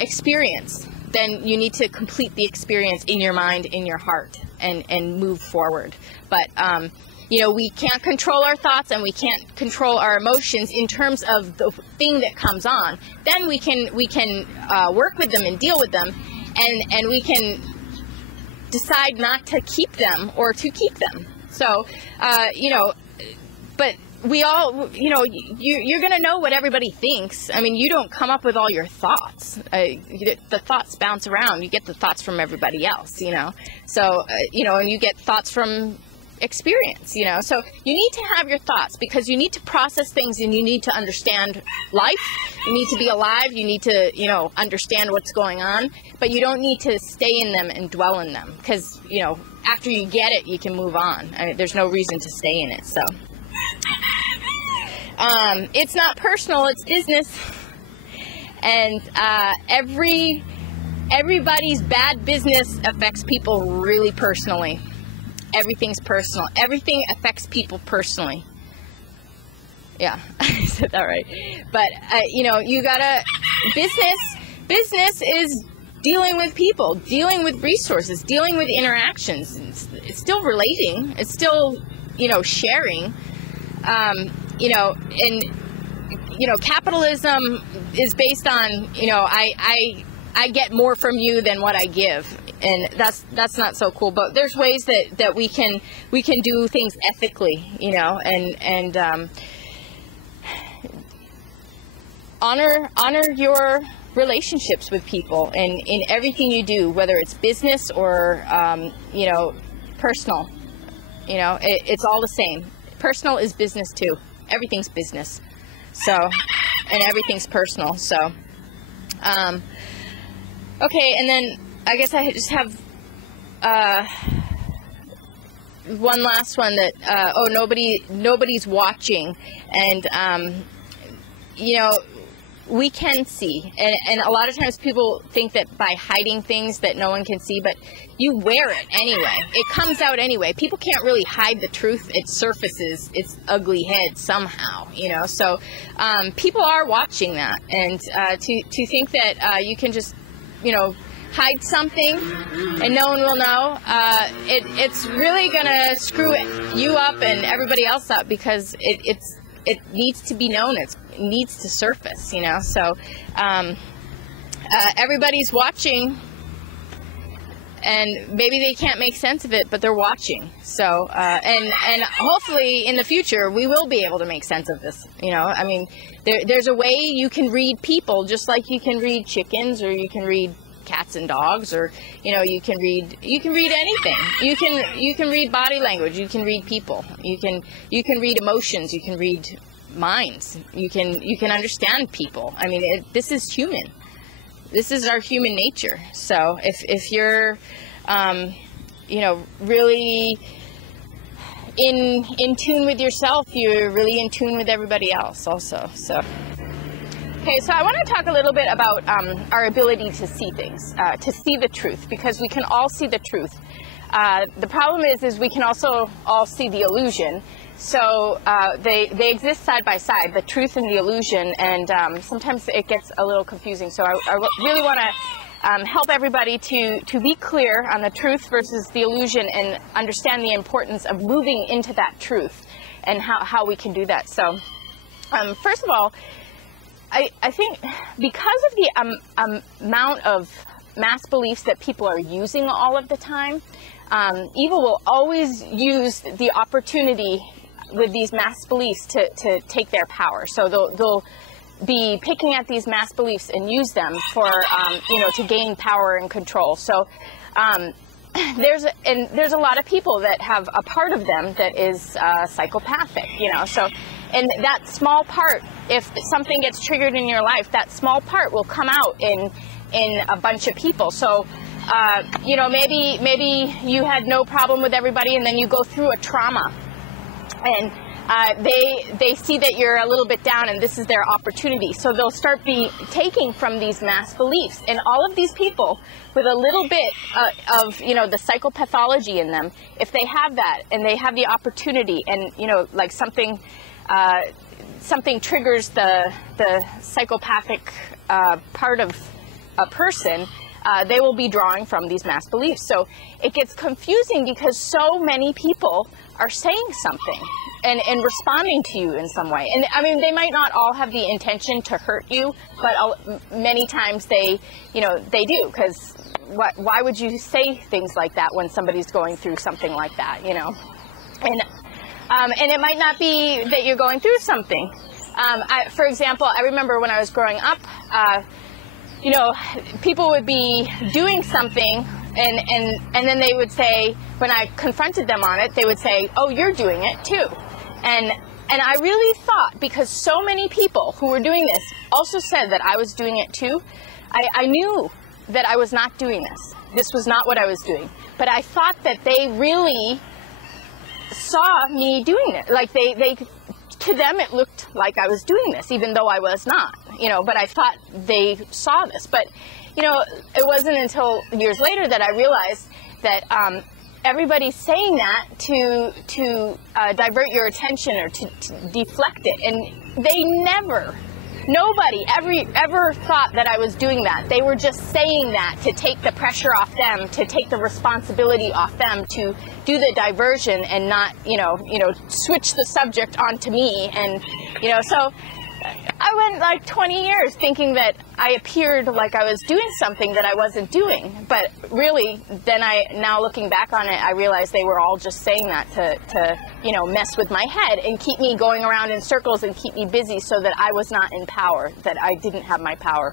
experience, then you need to complete the experience in your mind, in your heart, and move forward. But you know, we can't control our thoughts, and we can't control our emotions in terms of the thing that comes on. Then we can work with them and deal with them, and we can decide not to keep them or to keep them. So, you know, but we all, you know, you're going to know what everybody thinks. I mean, you don't come up with all your thoughts. The thoughts bounce around. You get the thoughts from everybody else, you know. So, you know, and you get thoughts from experience, you know. So you need to have your thoughts, because you need to process things, and you need to understand life. You need to be alive. You need to, you know, understand what's going on, but you don't need to stay in them and dwell in them, because, you know, after you get it, you can move on. I mean, there's no reason to stay in it. So it's not personal, it's business. And everybody's bad business affects people really personally. Everything's personal. Everything affects people personally. Yeah, I said that right. But, you know, you gotta, business is dealing with people, dealing with resources, dealing with interactions. It's still relating. It's still, you know, sharing. You know, and, you know, capitalism is based on, you know, I get more from you than what I give. And that's not so cool. But there's ways that we can do things ethically, you know, and honor your relationships with people, and in everything you do, whether it's business or you know, personal. You know, it's all the same. Personal is business too. Everything's business. So, and everything's personal. So, okay, and then I guess I just have one last one that nobody's watching, and you know, we can see, and a lot of times people think that by hiding things that no one can see, but you wear it anyway. It comes out anyway. People can't really hide the truth. It surfaces its ugly head somehow, you know. So people are watching that, and to think that you can just, you know, hide something and no one will know, it's really gonna screw you up and everybody else up, because it needs to be known. It needs to surface, you know. So everybody's watching, and maybe they can't make sense of it, but they're watching. So and hopefully in the future we will be able to make sense of this, you know. I mean, there's a way you can read people just like you can read chickens, or you can read cats and dogs, or, you know, you can read anything. You can read body language, you can read people, you can read emotions, you can read minds, you can understand people. I mean, this is human. This is our human nature. So if you're you know, really in tune with yourself, you're really in tune with everybody else also. So okay, so I want to talk a little bit about our ability to see things, to see the truth, because we can all see the truth. The problem is we can also all see the illusion. So they exist side by side, the truth and the illusion, and sometimes it gets a little confusing. So I really want to help everybody to be clear on the truth versus the illusion, and understand the importance of moving into that truth and how we can do that. So first of all, I think because of the amount of mass beliefs that people are using all of the time, evil will always use the opportunity with these mass beliefs to take their power. So they'll be picking at these mass beliefs and use them for, you know, to gain power and control. So there's a lot of people that have a part of them that is psychopathic, you know. So, and that small part, if something gets triggered in your life, that small part will come out in a bunch of people. So, you know, maybe you had no problem with everybody, and then you go through a trauma, and they see that you're a little bit down, and this is their opportunity. So they'll start taking from these mass beliefs, and all of these people with a little bit of, you know, the psychopathology in them, if they have that and they have the opportunity, and, you know, like something triggers the psychopathic part of a person, they will be drawing from these mass beliefs. So it gets confusing because so many people are saying something and responding to you in some way. And I mean, they might not all have the intention to hurt you, but many times they, you know, they do, because why would you say things like that when somebody's going through something like that, you know? And it might not be that you're going through something. For example, I remember when I was growing up, you know, people would be doing something, and then they would say, when I confronted them on it, they would say, "Oh, you're doing it too." And I really thought, because so many people who were doing this also said that I was doing it too, I knew that I was not doing this. This was not what I was doing. But I thought that they really saw me doing it. Like they to them it looked like I was doing this, even though I was not, you know, but I thought they saw this. But, you know, it wasn't until years later that I realized that everybody's saying that to divert your attention, or to deflect it. And they nobody ever thought that I was doing that. They were just saying that to take the pressure off them, to take the responsibility off them, to do the diversion and not, you know, switch the subject onto me. And, you know, so I went like 20 years thinking that I appeared like I was doing something that I wasn't doing. But really, then now looking back on it, I realized they were all just saying that to you know, mess with my head and keep me going around in circles and keep me busy, so that I was not in power, that I didn't have my power.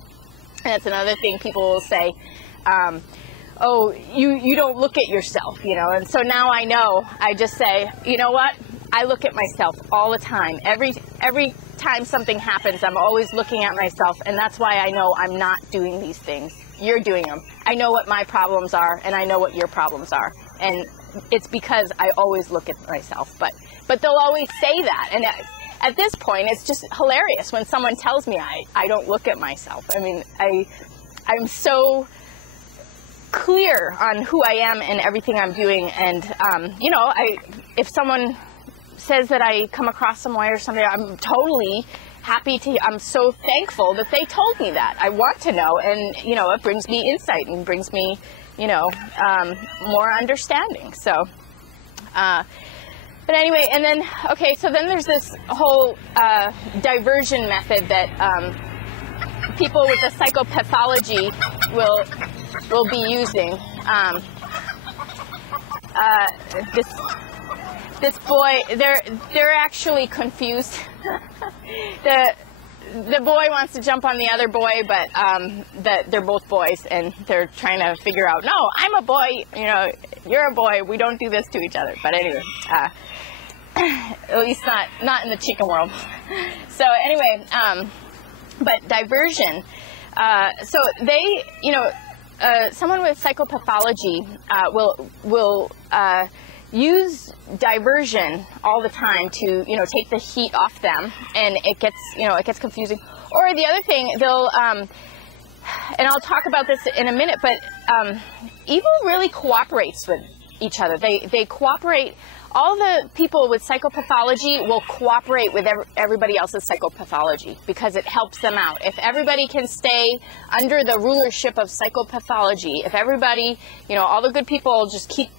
And that's another thing people will say, oh, you don't look at yourself, you know. And so now I know, I just say, you know what? I look at myself all the time. Every time something happens, I'm always looking at myself, and that's why I know I'm not doing these things. You're doing them. I know what my problems are, and I know what your problems are, and it's because I always look at myself. But they'll always say that, and at this point, it's just hilarious when someone tells me I don't look at myself. I mean, I'm so clear on who I am and everything I'm doing. And, you know, if someone says that I come across some way or something, I'm totally happy to, I'm so thankful that they told me that. I want to know, and, you know, it brings me insight and brings me, you know, more understanding. So, but anyway, and then, okay, so then there's this whole diversion method that people with the psychopathology will be using. This boy, they're actually confused. The boy wants to jump on the other boy, but they're both boys, and they're trying to figure out, no, I'm a boy, you know, you're a boy, we don't do this to each other. But anyway, at least not in the chicken world. So anyway, but diversion. So they, you know, someone with psychopathology will use diversion all the time to, you know, take the heat off them, and it gets confusing. Or the other thing, they'll and I'll talk about this in a minute, but evil really cooperates with each other. They cooperate. All the people with psychopathology will cooperate with everybody else's psychopathology because it helps them out. If everybody can stay under the rulership of psychopathology, if everybody, you know, all the good people just keep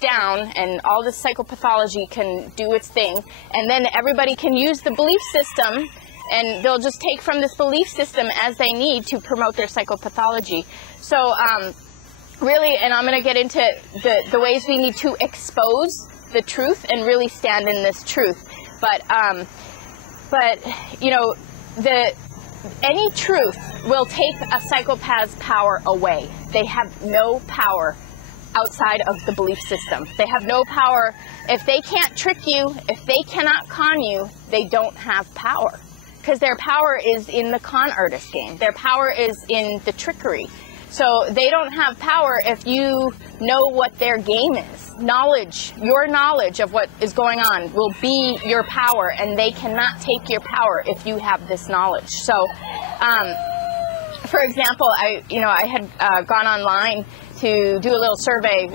down, and all this psychopathology can do its thing, and then everybody can use the belief system, and they'll just take from this belief system as they need to promote their psychopathology. So really, and I'm going to get into the ways we need to expose the truth and really stand in this truth. But you know, any truth will take a psychopath's power away. They have no power outside of the belief system. They have no power. If they can't trick you, if they cannot con you, they don't have power. Because their power is in the con artist game. Their power is in the trickery. So they don't have power if you know what their game is. Knowledge, your knowledge of what is going on will be your power, and they cannot take your power if you have this knowledge. So, for example, I had gone online to do a little survey,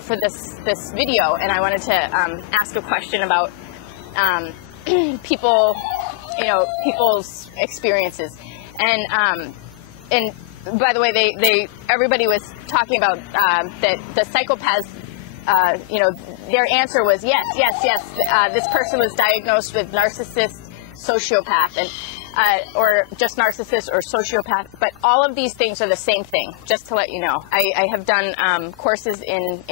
for this video, and I wanted to ask a question about people's experiences, and by the way, everybody was talking about that the psychopaths. Their answer was yes. This person was diagnosed with narcissist, sociopath, and or just narcissist or sociopath. But all of these things are the same thing. Just to let you know, I have done courses in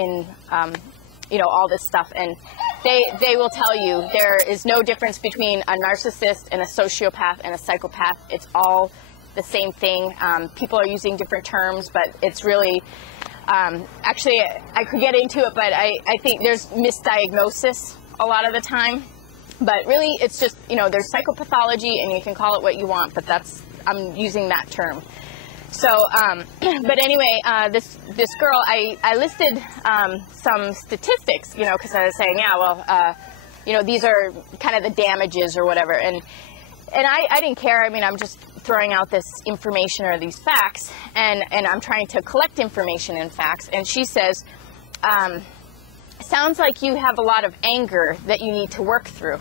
all this stuff, and they will tell you there is no difference between a narcissist and a sociopath and a psychopath. It's all the same thing. People are using different terms, but it's really. Actually, I could get into it, but I think there's misdiagnosis a lot of the time. But really, it's just, there's psychopathology, and you can call it what you want, but I'm using that term. So, but anyway, this girl, I listed some statistics, because I was saying, these are kind of the damages or whatever, and I didn't care. I mean, I'm just throwing out this information or these facts, and I'm trying to collect information and facts. And she says, sounds like you have a lot of anger that you need to work through.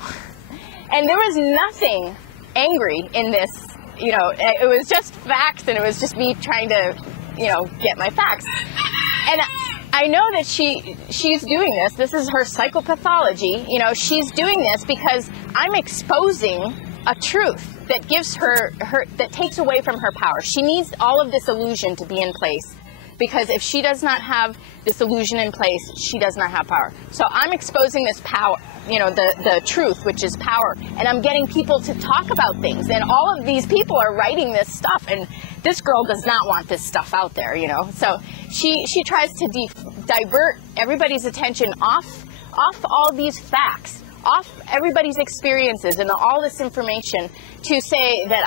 And there was nothing angry in this, it was just facts, and it was just me trying to, get my facts. And I know that she's doing this. This is her psychopathology. She's doing this because I'm exposing a truth that gives her that takes away from her power. She needs all of this illusion to be in place, because if she does not have this illusion in place, she does not have power. So I'm exposing this power, the truth, which is power, and I'm getting people to talk about things, and all of these people are writing this stuff, and this girl does not want this stuff out there, So she tries to divert everybody's attention off all these facts, off everybody's experiences and all this information, to say that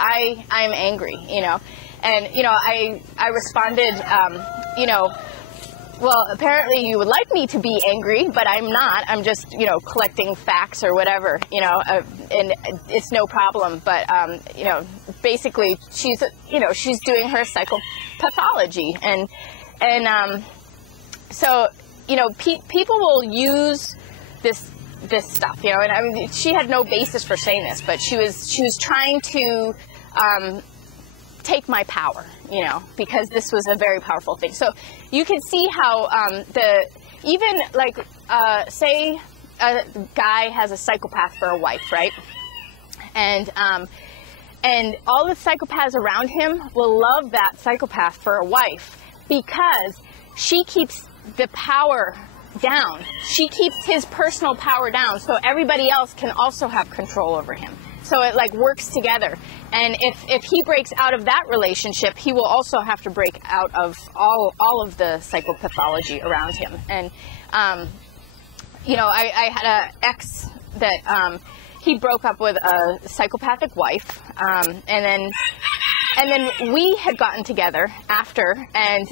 I'm angry, and I responded, well, apparently you would like me to be angry, but I'm not. I'm just, collecting facts or whatever, and it's no problem. But, basically she's doing her psychopathology. And so, people will use this stuff, and I mean, she had no basis for saying this, but she was trying to, take my power, because this was a very powerful thing. So you can see how say a guy has a psychopath for a wife, right? And all the psychopaths around him will love that psychopath for a wife because she keeps the power down. She keeps his personal power down, so everybody else can also have control over him. So it works together. And if he breaks out of that relationship, he will also have to break out of all of the psychopathology around him. And I had an ex that he broke up with a psychopathic wife, and then we had gotten together after, and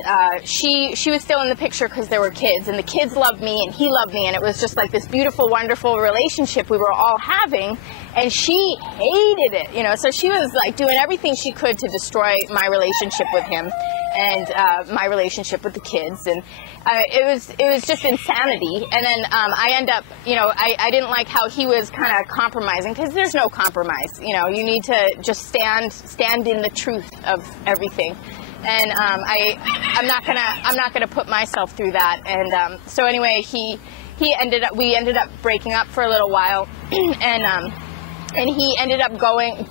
she was still in the picture because there were kids, and the kids loved me and he loved me, and it was just like this beautiful, wonderful relationship we were all having, and she hated it, so she was doing everything she could to destroy my relationship with him and my relationship with the kids, and it was just insanity. And then I end up, I didn't like how he was kind of compromising, because there's no compromise. You need to just stand in the truth of everything. And I'm not gonna put myself through that. And so anyway, we ended up breaking up for a little while, and he ended up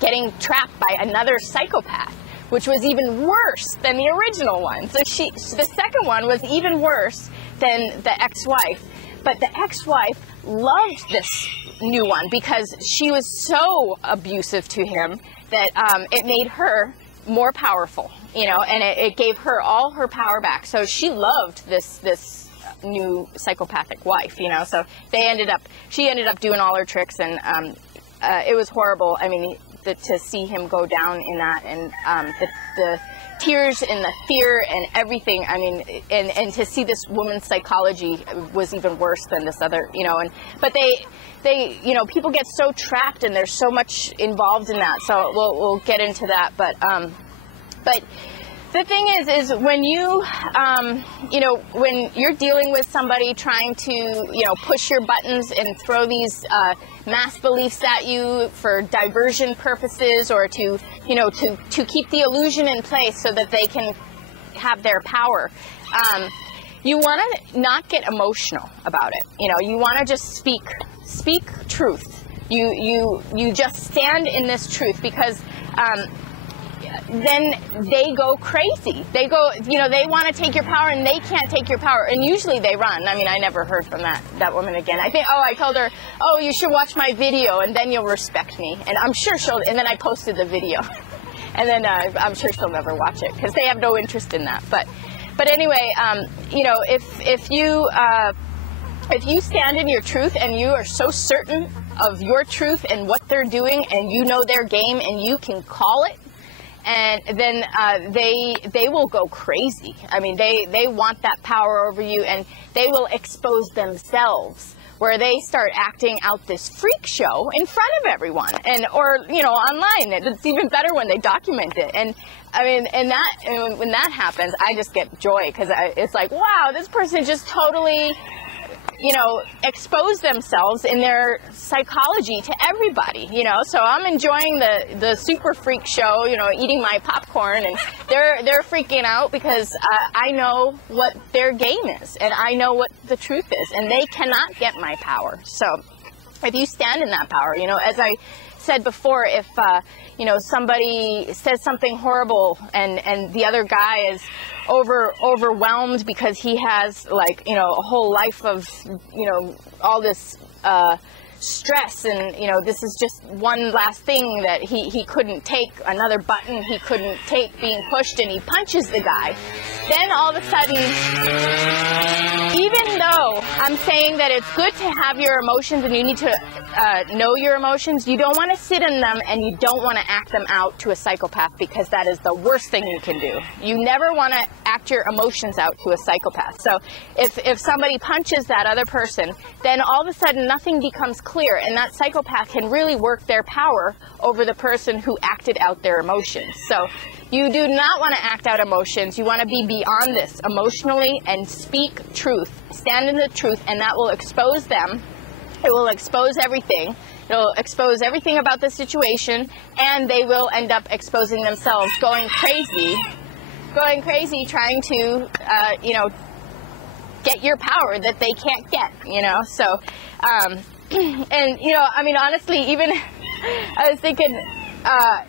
getting trapped by another psychopath, which was even worse than the original one. So the second one was even worse than the ex-wife. But the ex-wife loved this new one because she was so abusive to him that it made her more powerful, and it gave her all her power back. So she loved this new psychopathic wife, so she ended up doing all her tricks, and it was horrible. I mean, to see him go down in that, and the tears and the fear and everything. I mean, and to see this woman's psychology was even worse than this other, but they people get so trapped, and there's so much involved in that. So we'll get into that, but the thing is when you, when you're dealing with somebody trying to, push your buttons and throw these mass beliefs at you for diversion purposes, or to keep the illusion in place so that they can have their power, you want to not get emotional about it. You want to just speak truth. You just stand in this truth, because then they go crazy. They go, they want to take your power, and they can't take your power. And usually they run. I mean, I never heard from that woman again. I think, I told her, you should watch my video, and then you'll respect me. And I'm sure and then I posted the video. And then I'm sure she'll never watch it, because they have no interest in that. But anyway, if you stand in your truth, and you are so certain of your truth and what they're doing, and their game, and you can call it, and then they will go crazy. I mean, they want that power over you, and they will expose themselves, where they start acting out this freak show in front of everyone, or online. It's even better when they document it. And I mean, when that happens, I just get joy, because it's like, wow, this person just totally expose themselves in their psychology to everybody, so I'm enjoying the super freak show, eating my popcorn, and they're freaking out because I know what their game is, and I know what the truth is, and they cannot get my power. So if you stand in that power, as I said before, if somebody says something horrible, and the other guy is overwhelmed because he has a whole life of all this stress, and this is just one last thing that he couldn't take, another button he couldn't take being pushed, and he punches the guy, then all of a sudden, even though I'm saying that it's good to have your emotions, and you need to know your emotions. You don't want to sit in them, and you don't want to act them out to a psychopath, because that is the worst thing you can do. You never want to act your emotions out to a psychopath. So if somebody punches that other person, then all of a sudden nothing becomes clear, and that psychopath can really work their power over the person who acted out their emotions. So you do not want to act out emotions. You want to be beyond this emotionally and speak truth. Stand in the truth, and that will expose them. It will expose everything. It'll expose everything about the situation, and they will end up exposing themselves, going crazy, trying to, get your power that they can't get, So, and, I mean, honestly, even I was thinking,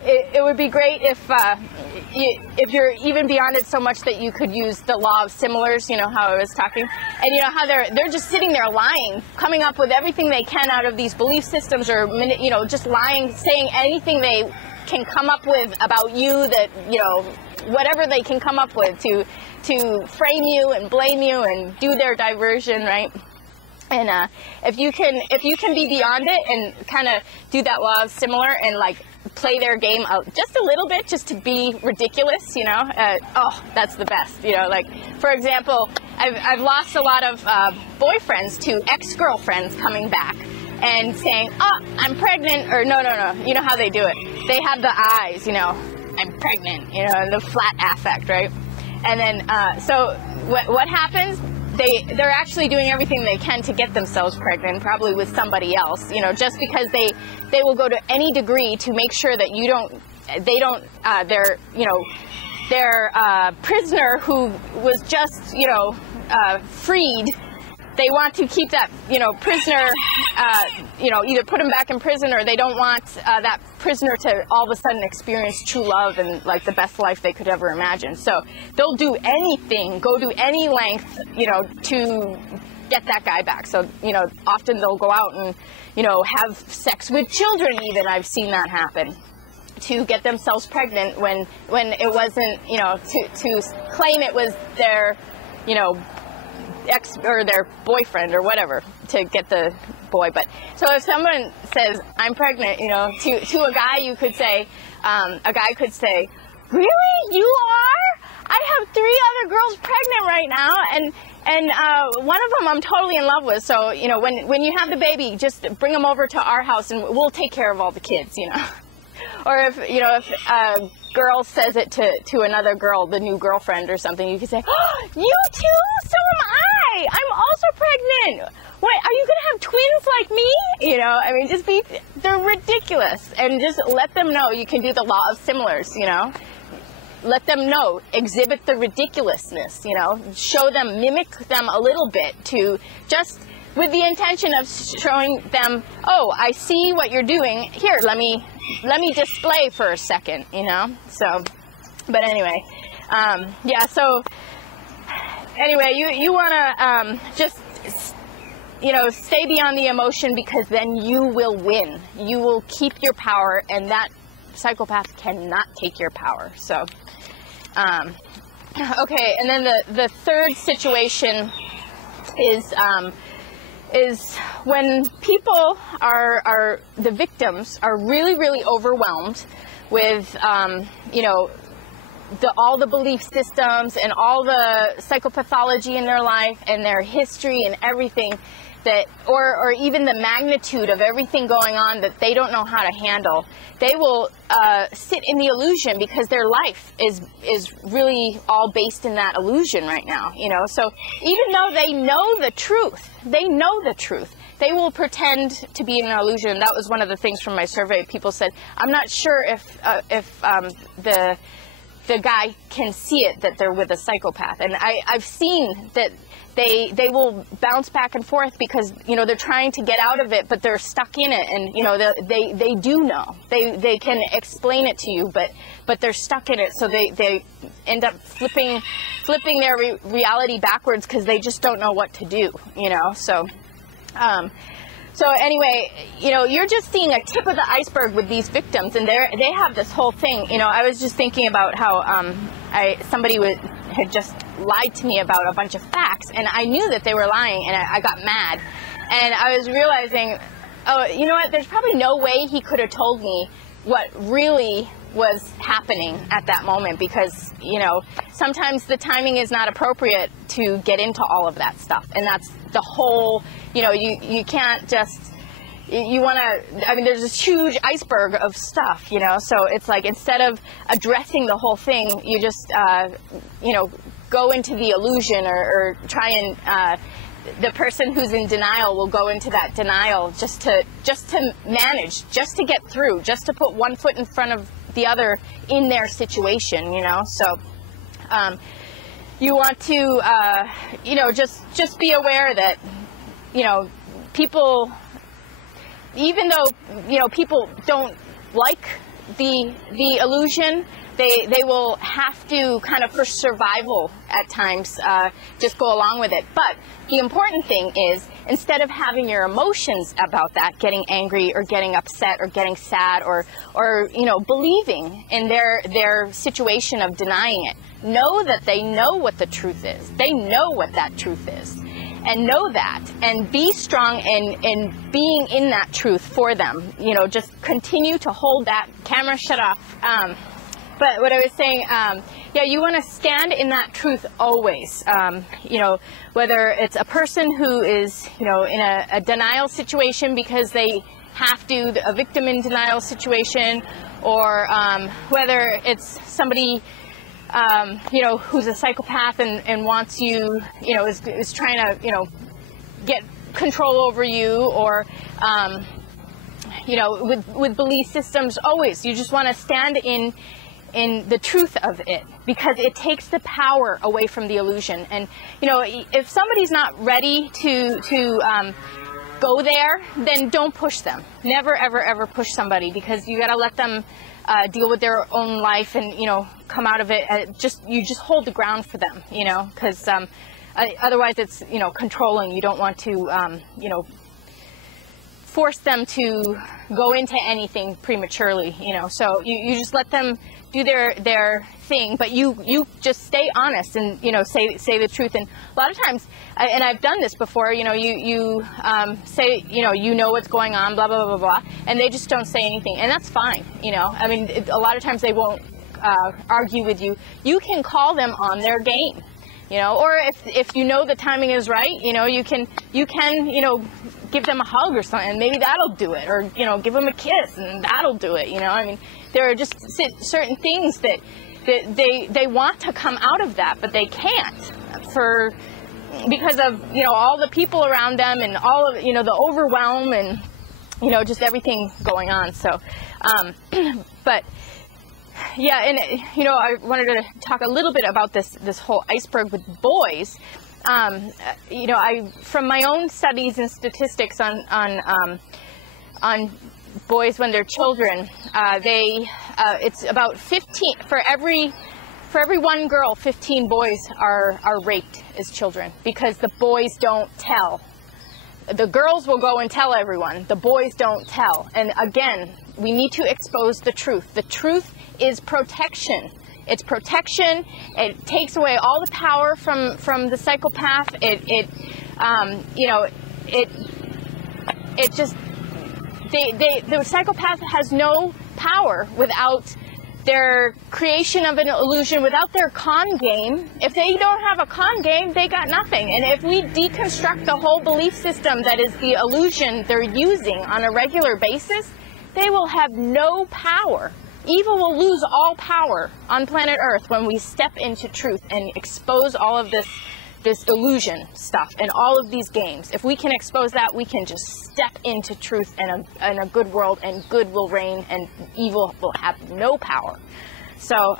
it would be great if you're even beyond it so much that you could use the law of similars, how I was talking, and how they're just sitting there lying, coming up with everything they can out of these belief systems, or just lying, saying anything they can come up with about you, that whatever they can come up with to frame you and blame you and do their diversion, right? And if you can be beyond it and kind of do that law of similar and play their game out just a little bit, just to be ridiculous, that's the best. For example, I've lost a lot of boyfriends to ex-girlfriends coming back and saying, "Oh, I'm pregnant," or no. You know how they do it? They have the eyes, "I'm pregnant," and the flat affect, right? And then so what happens? They're actually doing everything they can to get themselves pregnant, probably with somebody else, just because they will go to any degree to make sure that their prisoner who was just, freed, they want to keep that, prisoner, either put him back in prison, or they don't want that prisoner to all of a sudden experience true love and the best life they could ever imagine. So they'll do anything, go to any length, to get that guy back. So, often they'll go out and, have sex with children even. I've seen that happen, to get themselves pregnant when it wasn't, to claim it was their, ex or their boyfriend or whatever, to get the boy. But so if someone says, "I'm pregnant," to a guy, you could say, a guy could say, "Really? You are? I have 3 other girls pregnant right now, and one of them I'm totally in love with. So, when you have the baby, just bring them over to our house and we'll take care of all the kids," Or if a girl says it to another girl, the new girlfriend or something, you could say, "Oh, you too? So am I. I'm also pregnant. What, are you going to have twins like me?" They're ridiculous. And just let them know you can do the law of similars, Let them know, exhibit the ridiculousness, show them, mimic them a little bit, to just with the intention of showing them, "Oh, I see what you're doing. Here, let me display for a second," So, but anyway, so anyway, you want to just, stay beyond the emotion, because then you will win. You will keep your power, and that psychopath cannot take your power. So, okay, and then the third situation is when people are the victims are really, really overwhelmed with, all the belief systems and all the psychopathology in their life and their history and everything, that, or even the magnitude of everything going on that they don't know how to handle. They will sit in the illusion, because their life is really all based in that illusion right now, So even though they know the truth, they will pretend to be in an illusion. That was one of the things from my survey. People said, "I'm not sure if the guy can see it, that they're with a psychopath." And I've seen that they will bounce back and forth, because they're trying to get out of it, but they're stuck in it, and they do know, they can explain it to you, but they're stuck in it. So they end up flipping their reality backwards, because they just don't know what to do. So anyway, you're just seeing a tip of the iceberg with these victims, and they have this whole thing. I was just thinking about how somebody had just lied to me about a bunch of facts, and I knew that they were lying, and I got mad. And I was realizing, oh, you know what, there's probably no way he could have told me what really was happening at that moment, because, you know, sometimes the timing is not appropriate to get into all of that stuff. And that's the whole, you know, you can't just, you want to, I mean, there's this huge iceberg of stuff, you know, so it's like, instead of addressing the whole thing, you just, you know, go into the illusion, or try and, the person who's in denial will go into that denial just to manage, just to get through, just to put one foot in front of the other in their situation, you know. So you want to, you know, just be aware that, you know, people, even though, you know, people don't like the illusion, they will have to kind of, for survival at times, just go along with it. But the important thing is, instead of having your emotions about that, getting angry or getting upset or getting sad, or you know, believing in their situation of denying it, know that they know what the truth is. They know what that truth is. And know that, and be strong in being in that truth for them. You know, just continue to hold that. Camera shut off. But what I was saying, yeah, you want to stand in that truth always. You know, whether it's a person who is, you know, in a denial situation because they have to, a victim in denial situation, or whether it's somebody, you know, who's a psychopath and wants you, you know, is trying to, you know, get control over you, or, you know, with belief systems, always, you just want to stand in the truth of it, because it takes the power away from the illusion. And, you know, if somebody's not ready to go there, then don't push them. Never, ever, ever push somebody, because you got to let them deal with their own life and, you know, come out of it. You just hold the ground for them, you know, because otherwise it's, you know, controlling. You don't want to, you know, force them to go into anything prematurely, you know. So you just let them do their thing, but you just stay honest and, you know, say the truth. And a lot of times, and I've done this before, you know, you say, you know what's going on, blah, blah, blah, blah, blah, and they just don't say anything, and that's fine, you know. I mean, a lot of times they won't argue with you. You can call them on their game, you know, or if you know the timing is right, you know, you can, you know, give them a hug or something, and maybe that'll do it, or, you know, give them a kiss and that'll do it, you know. I mean, there are just certain things that they want to come out of that, but they can't, because of, you know, all the people around them and all of, you know, the overwhelm and, you know, just everything going on. So, but yeah, and, you know, I wanted to talk a little bit about this whole iceberg with boys. You know, from my own studies and statistics on boys when they're children, it's about 15 for every one girl, 15 boys are raped as children, because the boys don't tell. The girls will go and tell everyone. The boys don't tell. And again, we need to expose the truth. The truth is protection. It's protection. It takes away all the power from the psychopath. You know, it just, the psychopath has no power without their creation of an illusion, without their con game. If they don't have a con game, they got nothing. And if we deconstruct the whole belief system that is the illusion they're using on a regular basis, they will have no power. Evil will lose all power on planet Earth when we step into truth and expose all of this illusion stuff and all of these games. If we can expose that, we can just step into truth and a good world, and good will reign, and evil will have no power. So,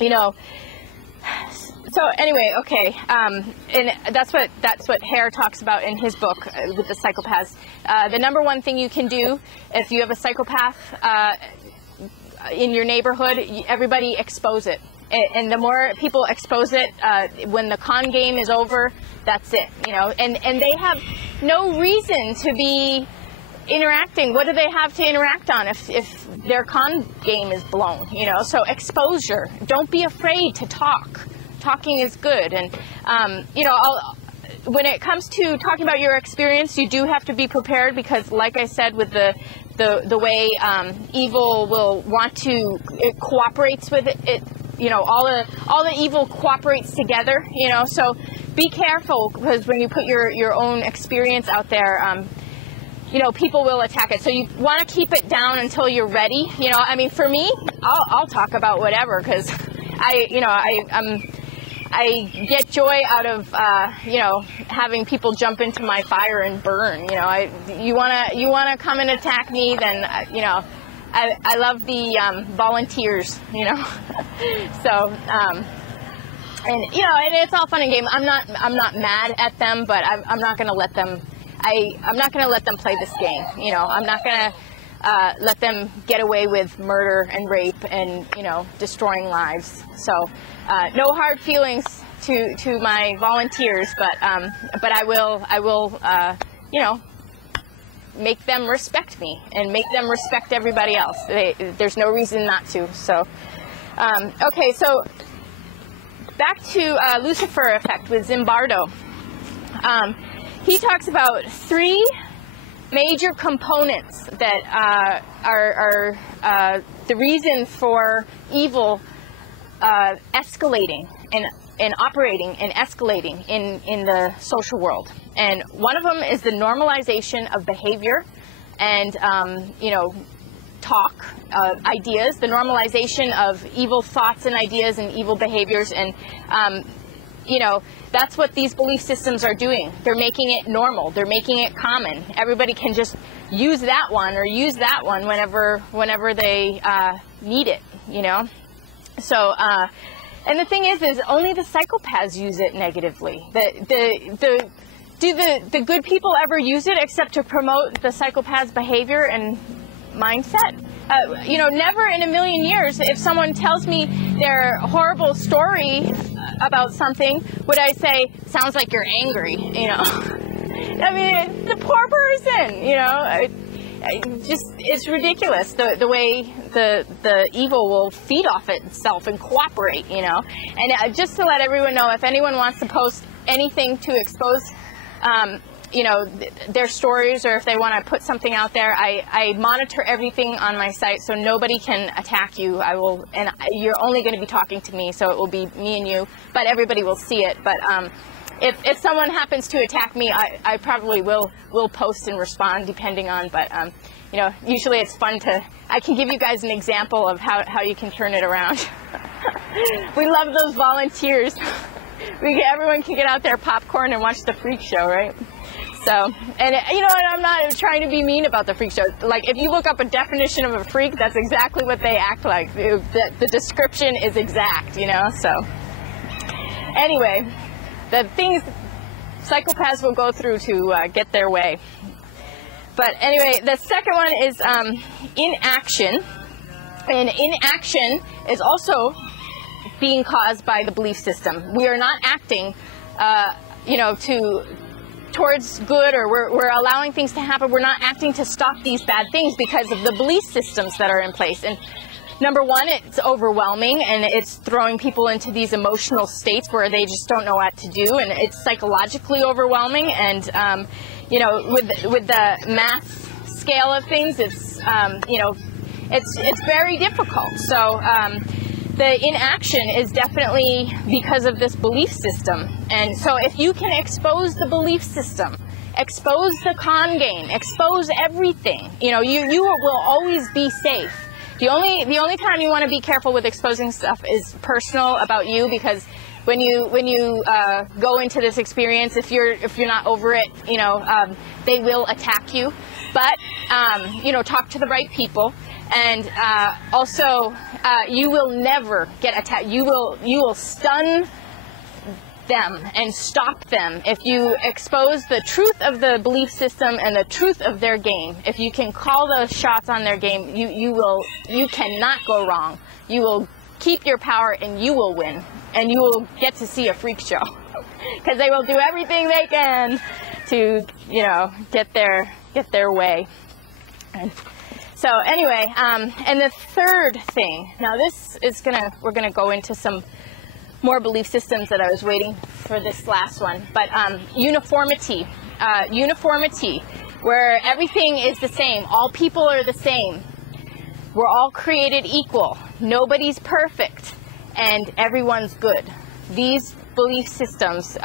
you know, so anyway, okay, and that's what Hare talks about in his book with the psychopaths. The number one thing you can do if you have a psychopath in your neighborhood, everybody expose it. And the more people expose it, when the con game is over, that's it, you know. And they have no reason to be interacting. What do they have to interact on if their con game is blown, you know? So exposure. Don't be afraid to talk talking is good. And when it comes to talking about your experience, you do have to be prepared, because like I said, with the way evil will want to, it cooperates with it, all the evil cooperates together, so be careful, because when you put your own experience out there, people will attack it. So you want to keep it down until you're ready. I mean, for me, I'll talk about whatever, because I get joy out of having people jump into my fire and burn. You wanna come and attack me, then I love the volunteers. So and it's all fun and game. I'm not mad at them, but I'm not gonna let them. I'm not gonna let them play this game. I'm not gonna let them get away with murder and rape and destroying lives. So no hard feelings to my volunteers, but I will make them respect me and make them respect everybody else. There's no reason not to. So okay, so back to Lucifer effect with Zimbardo. He talks about 3 major components that are the reason for evil escalating and operating and escalating in the social world. And one of them is the normalization of behavior and talk, ideas, the normalization of evil thoughts and ideas and evil behaviors. And that's what these belief systems are doing. They're making it normal. They're making it common. Everybody can just use that one or use that one whenever they need it, So, and the thing is only the psychopaths use it negatively. Do the good people ever use it except to promote the psychopath's behavior and mindset? Never in a million years, if someone tells me their horrible story about something, would I say, sounds like you're angry, I mean, the poor person, it's ridiculous the way the evil will feed off itself and cooperate, And just to let everyone know, if anyone wants to post anything to expose their stories, or if they want to put something out there, I monitor everything on my site, so nobody can attack you. And you're only going to be talking to me, so it will be me and you, but everybody will see it. But if someone happens to attack me, I probably will post and respond, depending on, but usually it's fun I can give you guys an example of how you can turn it around. We love those volunteers. Everyone can get out their popcorn and watch the freak show, right? So, and I'm not trying to be mean about the freak show. Like, if you look up a definition of a freak, that's exactly what they act like. The description is exact, so. Anyway, the things psychopaths will go through to get their way. But anyway, the second one is inaction. And inaction is also being caused by the belief system. We are not acting, towards good, or we're allowing things to happen. We're not acting to stop these bad things because of the belief systems that are in place. And number one, it's overwhelming, and it's throwing people into these emotional states where they just don't know what to do, and it's psychologically overwhelming. And with the math scale of things, it's it's very difficult. So the inaction is definitely because of this belief system. And so if you can expose the belief system, expose the con game, expose everything, you will always be safe. The only time you want to be careful with exposing stuff is personal about you, because when you go into this experience, if you're not over it, they will attack you. But talk to the right people. And also, you will never get attacked. You will stun them and stop them if you expose the truth of the belief system and the truth of their game. If you can call the shots on their game, you cannot go wrong. You will keep your power, and you will win, and you will get to see a freak show, because they will do everything they can to get their way. And so anyway, and the third thing, now this is we're gonna go into some more belief systems that I was waiting for this last one. But uniformity, where everything is the same. All people are the same. We're all created equal. Nobody's perfect, and everyone's good. These belief systems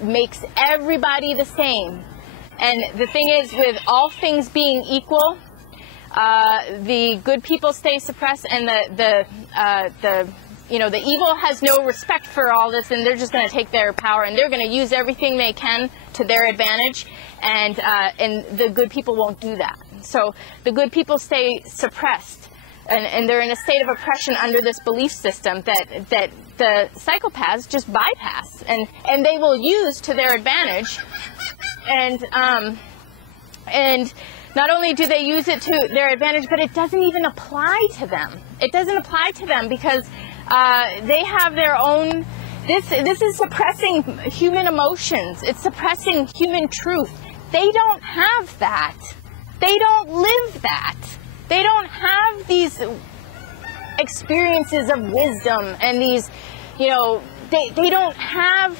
makes everybody the same. And the thing is, with all things being equal, the good people stay suppressed, and the evil has no respect for all this, and they're just going to take their power, and they're going to use everything they can to their advantage, and the good people won't do that. So the good people stay suppressed, and they're in a state of oppression under this belief system that the psychopaths just bypass, and they will use to their advantage, and not only do they use it to their advantage, but it doesn't even apply to them. It doesn't apply to them because they have their own. This is suppressing human emotions. It's suppressing human truth. They don't have that. They don't live that. They don't have these experiences of wisdom and these, they don't have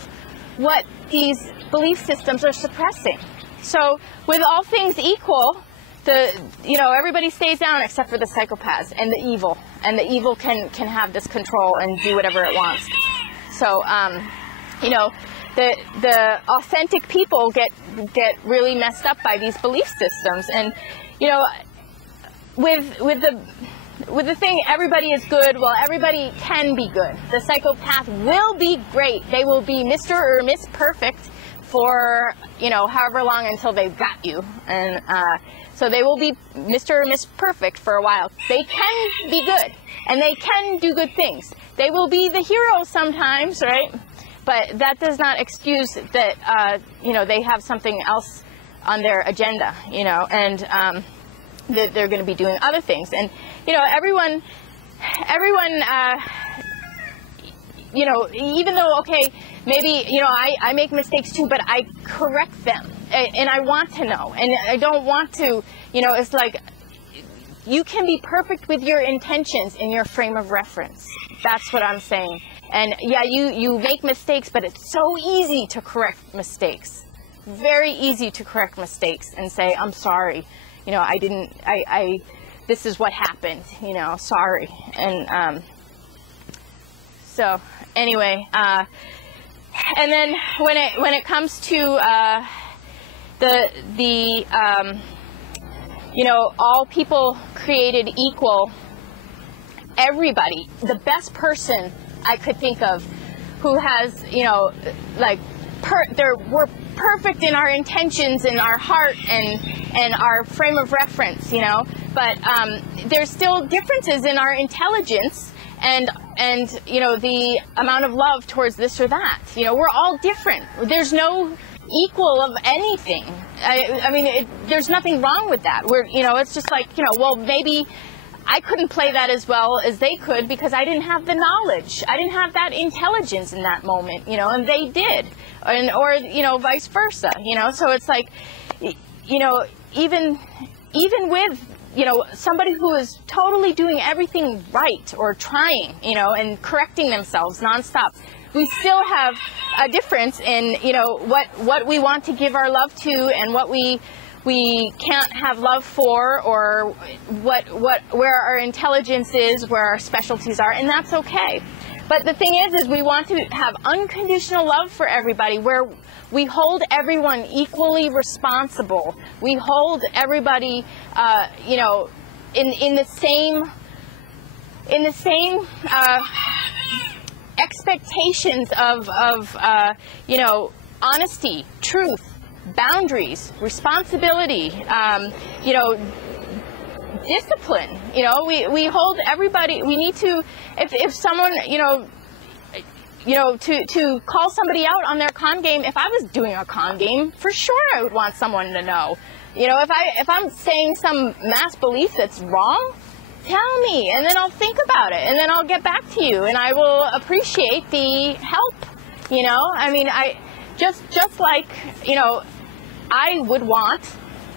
what these belief systems are suppressing. So with all things equal, everybody stays down except for the psychopaths and the evil can have this control and do whatever it wants. So the authentic people get really messed up by these belief systems, and with the thing, everybody is good. Well, everybody can be good. The psychopath will be great. They will be Mr. or Miss Perfect for however long until they've got you, and so they will be Mr. or Miss Perfect for a while. They can be good, and they can do good things. They will be the hero sometimes, right? But that does not excuse that they have something else on their agenda, and that they're going to be doing other things. And everyone, even though, okay, maybe, I make mistakes too, but I correct them, and I want to know, and I don't want to, it's like, you can be perfect with your intentions in your frame of reference. That's what I'm saying. And yeah, you make mistakes, but it's so easy to correct mistakes. Very easy to correct mistakes and say, I'm sorry, this is what happened, sorry. And so anyway, and then when it comes to all people created equal, everybody, the best person I could think of who has, we're perfect in our intentions and our heart and our frame of reference, but there's still differences in our intelligence and the amount of love towards this or that. We're all different. There's no equal of anything. I mean, there's nothing wrong with that. It's just like, well, maybe I couldn't play that as well as they could because I didn't have the knowledge. I didn't have that intelligence in that moment, and they did, or vice versa, So it's like, even with somebody who is totally doing everything right or trying, and correcting themselves nonstop, we still have a difference in what we want to give our love to and what we can't have love for, or where our intelligence is, where our specialties are, and that's okay. But the thing is we want to have unconditional love for everybody, where we hold everyone equally responsible. We hold everybody, in the same expectations of honesty, truth, boundaries, responsibility, discipline. We hold everybody. We need to, if someone, to call somebody out on their con game. If I was doing a con game, for sure I would want someone to know. If I'm saying some mass belief that's wrong, tell me, and then I'll think about it, and then I'll get back to you, and I will appreciate the help. I mean, just like, I would want,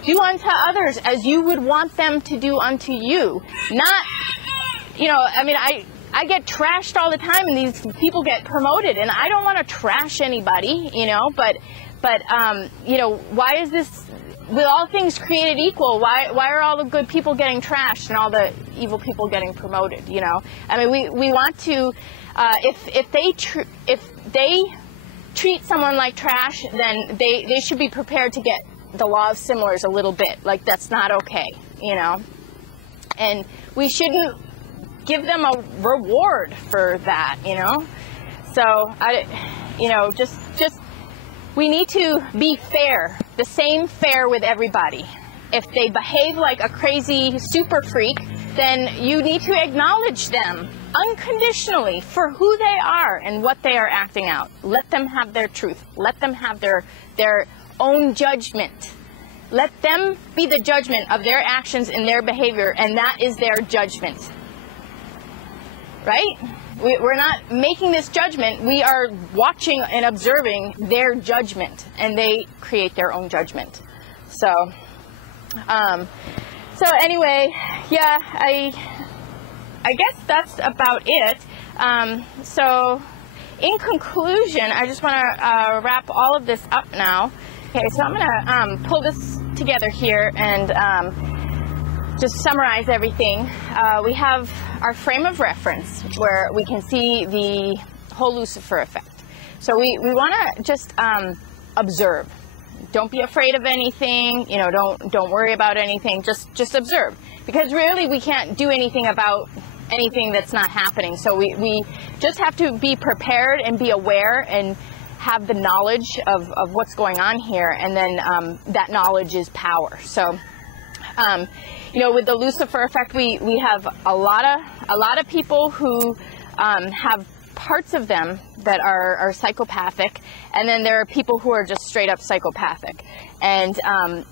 do unto others as you would want them to do unto you. Not, I mean, I get trashed all the time, and these people get promoted, and I don't want to trash anybody, you know, but you know, why is this, with all things created equal, why are all the good people getting trashed and all the evil people getting promoted, you know? I mean, we want to, if they treat someone like trash, then they should be prepared to get the law of similars a little bit. Like, that's not okay, you know? And we shouldn't give them a reward for that, you know? So, you know, just we need to be fair, the same fair with everybody. If they behave like a crazy super freak, then you need to acknowledge them unconditionally for who they are and what they are acting out. Let them have their truth. Let them have their own judgment. Let them be the judgment of their actions and their behavior, and that is their judgment. Right? We're not making this judgment. We are watching and observing their judgment, and they create their own judgment. So anyway, yeah, I guess that's about it. So in conclusion, I just want to wrap all of this up now. Okay, so I'm going to pull this together here and just summarize everything. We have our frame of reference where we can see the whole Lucifer effect. So we want to just observe. Don't be afraid of anything. You know, don't worry about anything. Just observe, because really we can't do anything about anything that's not happening. So we just have to be prepared and be aware and have the knowledge of what's going on here, and then that knowledge is power. So you know, with the Lucifer effect, we have a lot of people who have parts of them that are psychopathic, and then there are people who are just straight up psychopathic, and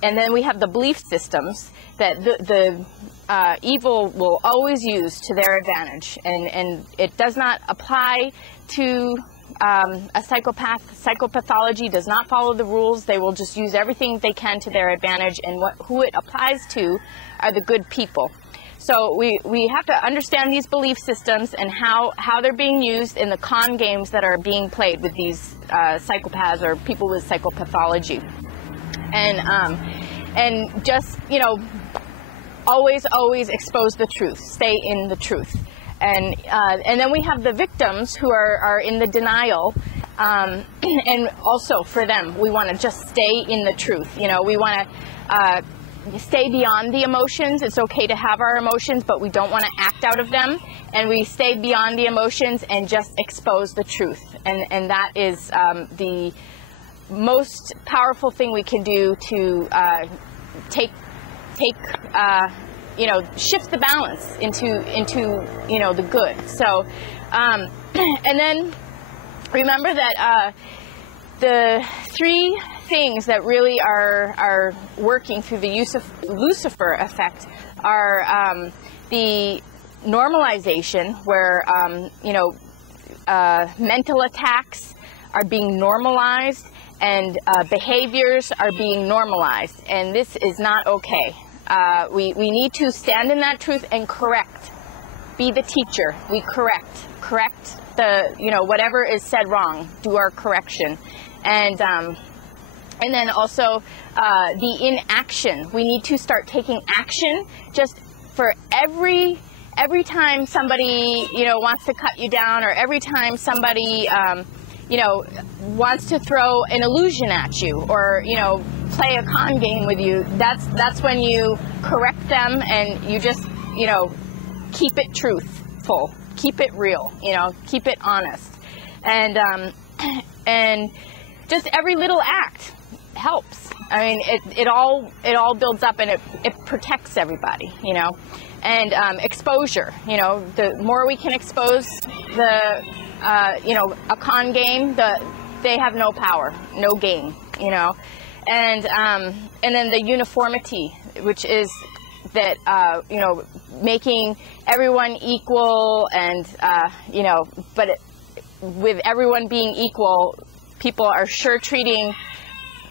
then we have the belief systems that the evil will always use to their advantage, and it does not apply to a psychopath. Psychopathology does not follow the rules. They will just use everything they can to their advantage, and who it applies to are the good people. So we have to understand these belief systems and how they're being used in the con games that are being played with these psychopaths or people with psychopathology. And just, you know, always expose the truth. Stay in the truth. And then we have the victims who are in the denial, and also for them, we want to just stay in the truth. You know, we want to stay beyond the emotions. It's okay to have our emotions, but we don't want to act out of them. And we stay beyond the emotions and just expose the truth. And that is the most powerful thing we can do to take you know, shift the balance into you know, the good. So and then remember that the three things that really are working through the use of Lucifer effect are the normalization, where you know, mental attacks are being normalized, and behaviors are being normalized, and this is not okay. We need to stand in that truth and correct. Be the teacher. We correct the, you know, whatever is said wrong. Do our correction, and then also the inaction. We need to start taking action just for every time somebody, you know, wants to cut you down, or every time somebody you know, wants to throw an illusion at you, or, you know, play a con game with you. That's when you correct them, and you just, you know, keep it truthful, keep it real, you know, keep it honest, and just every little act helps. I mean, it all builds up, and it protects everybody, you know. And exposure, you know, the more we can expose the you know, a con game, they have no power, no game, you know. And then the uniformity, which is that you know, making everyone equal, and you know, but with everyone being equal, people are sure treating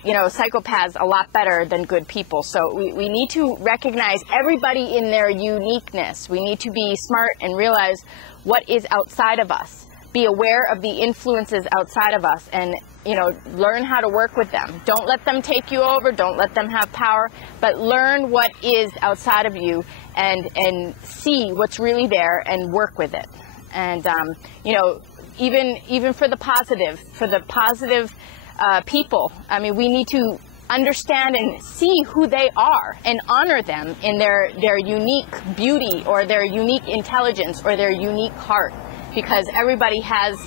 psychopaths a lot better than good people. So we need to recognize everybody in their uniqueness. We need to be smart and realize what is outside of us. Be aware of the influences outside of us and, learn how to work with them. Don't let them take you over. Don't let them have power, but learn what is outside of you and see what's really there and work with it. And, even for the positive people, I mean, we need to understand and see who they are and honor them in their unique beauty or their unique intelligence or their unique heart, because everybody has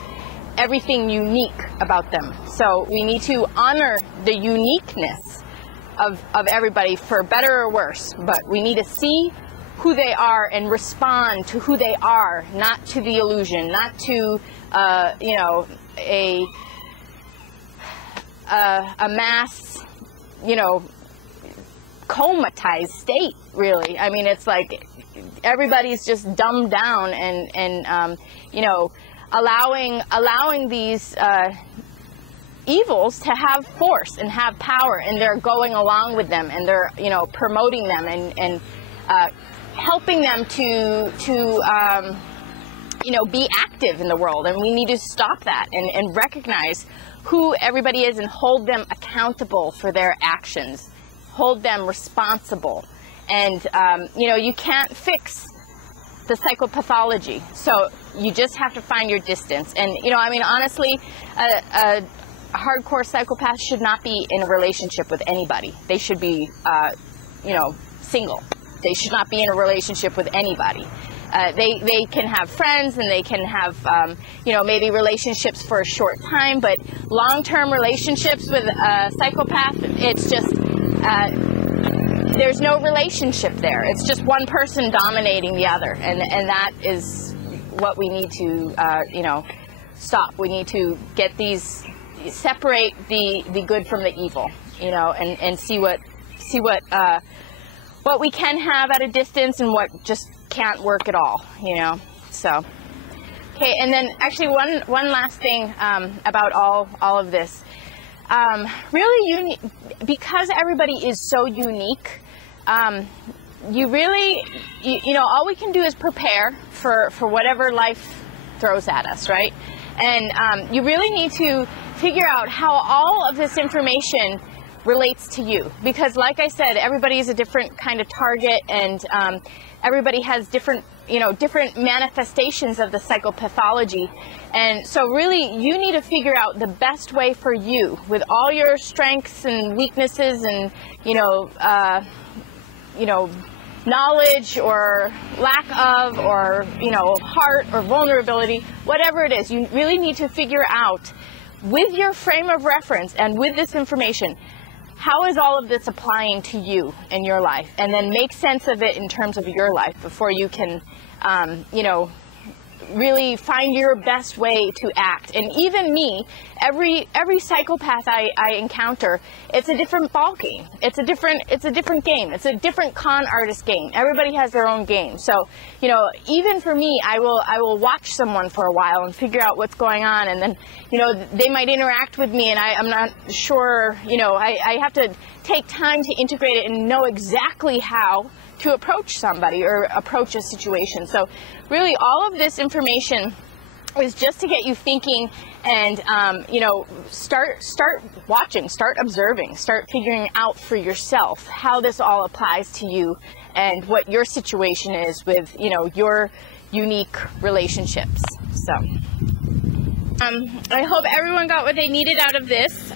everything unique about them. So we need to honor the uniqueness of everybody, for better or worse, but we need to see who they are and respond to who they are, not to the illusion, not to a mass, comatized state, really. I mean, it's like everybody's just dumbed down and allowing these evils to have force and have power, and they're going along with them, and they're, promoting them and helping them to be active in the world. And we need to stop that and recognize who everybody is and hold them accountable for their actions, hold them responsible. And, you can't fix the psychopathology, so you just have to find your distance. And, honestly, a hardcore psychopath should not be in a relationship with anybody. They should be, single. They should not be in a relationship with anybody. They can have friends, and they can have, maybe relationships for a short time, but long-term relationships with a psychopath, it's just, there's no relationship there. It's just one person dominating the other, and that is what we need to, stop. We need to get separate the good from the evil, and see what we can have at a distance and what just can't work at all, So, okay, and then actually one last thing about all of this. Really, because everybody is so unique, you really, all we can do is prepare for whatever life throws at us, right? And you really need to figure out how all of this information relates to you, because like I said, everybody is a different kind of target, and everybody has different manifestations of the psychopathology. And so really you need to figure out the best way for you, with all your strengths and weaknesses and knowledge or lack of, or heart or vulnerability, whatever it is. You really need to figure out, with your frame of reference and with this information, how is all of this applying to you in your life, and then make sense of it in terms of your life before you can, really find your best way to act. And even me, every psychopath I encounter, it's a different ball game. It's a different game. It's a different con artist game. Everybody has their own game. So, even for me, I will watch someone for a while and figure out what's going on, and then, they might interact with me, and I'm not sure, I have to take time to integrate it and know exactly how to approach somebody or approach a situation. So really all of this information is just to get you thinking and, start watching, start observing, start figuring out for yourself how this all applies to you and what your situation is with, your unique relationships. So I hope everyone got what they needed out of this.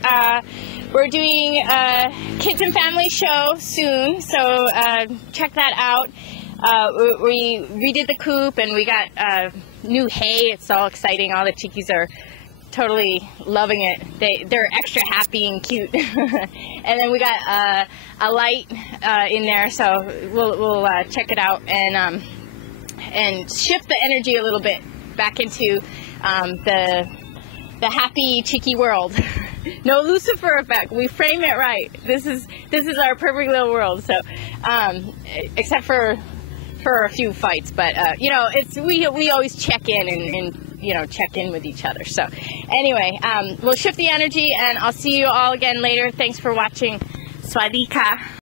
We're doing a kids and family show soon, so check that out. We redid the coop, and we got new hay. It's all exciting. All the chickies are totally loving it. They're extra happy and cute. And then we got a light in there, so we'll check it out and shift the energy a little bit back into the happy cheeky world. No Lucifer effect. We frame it right. This is our perfect little world. So, except for a few fights, but it's we always check in and check in with each other. So anyway, we'll shift the energy, and I'll see you all again later. Thanks for watching. Swadika.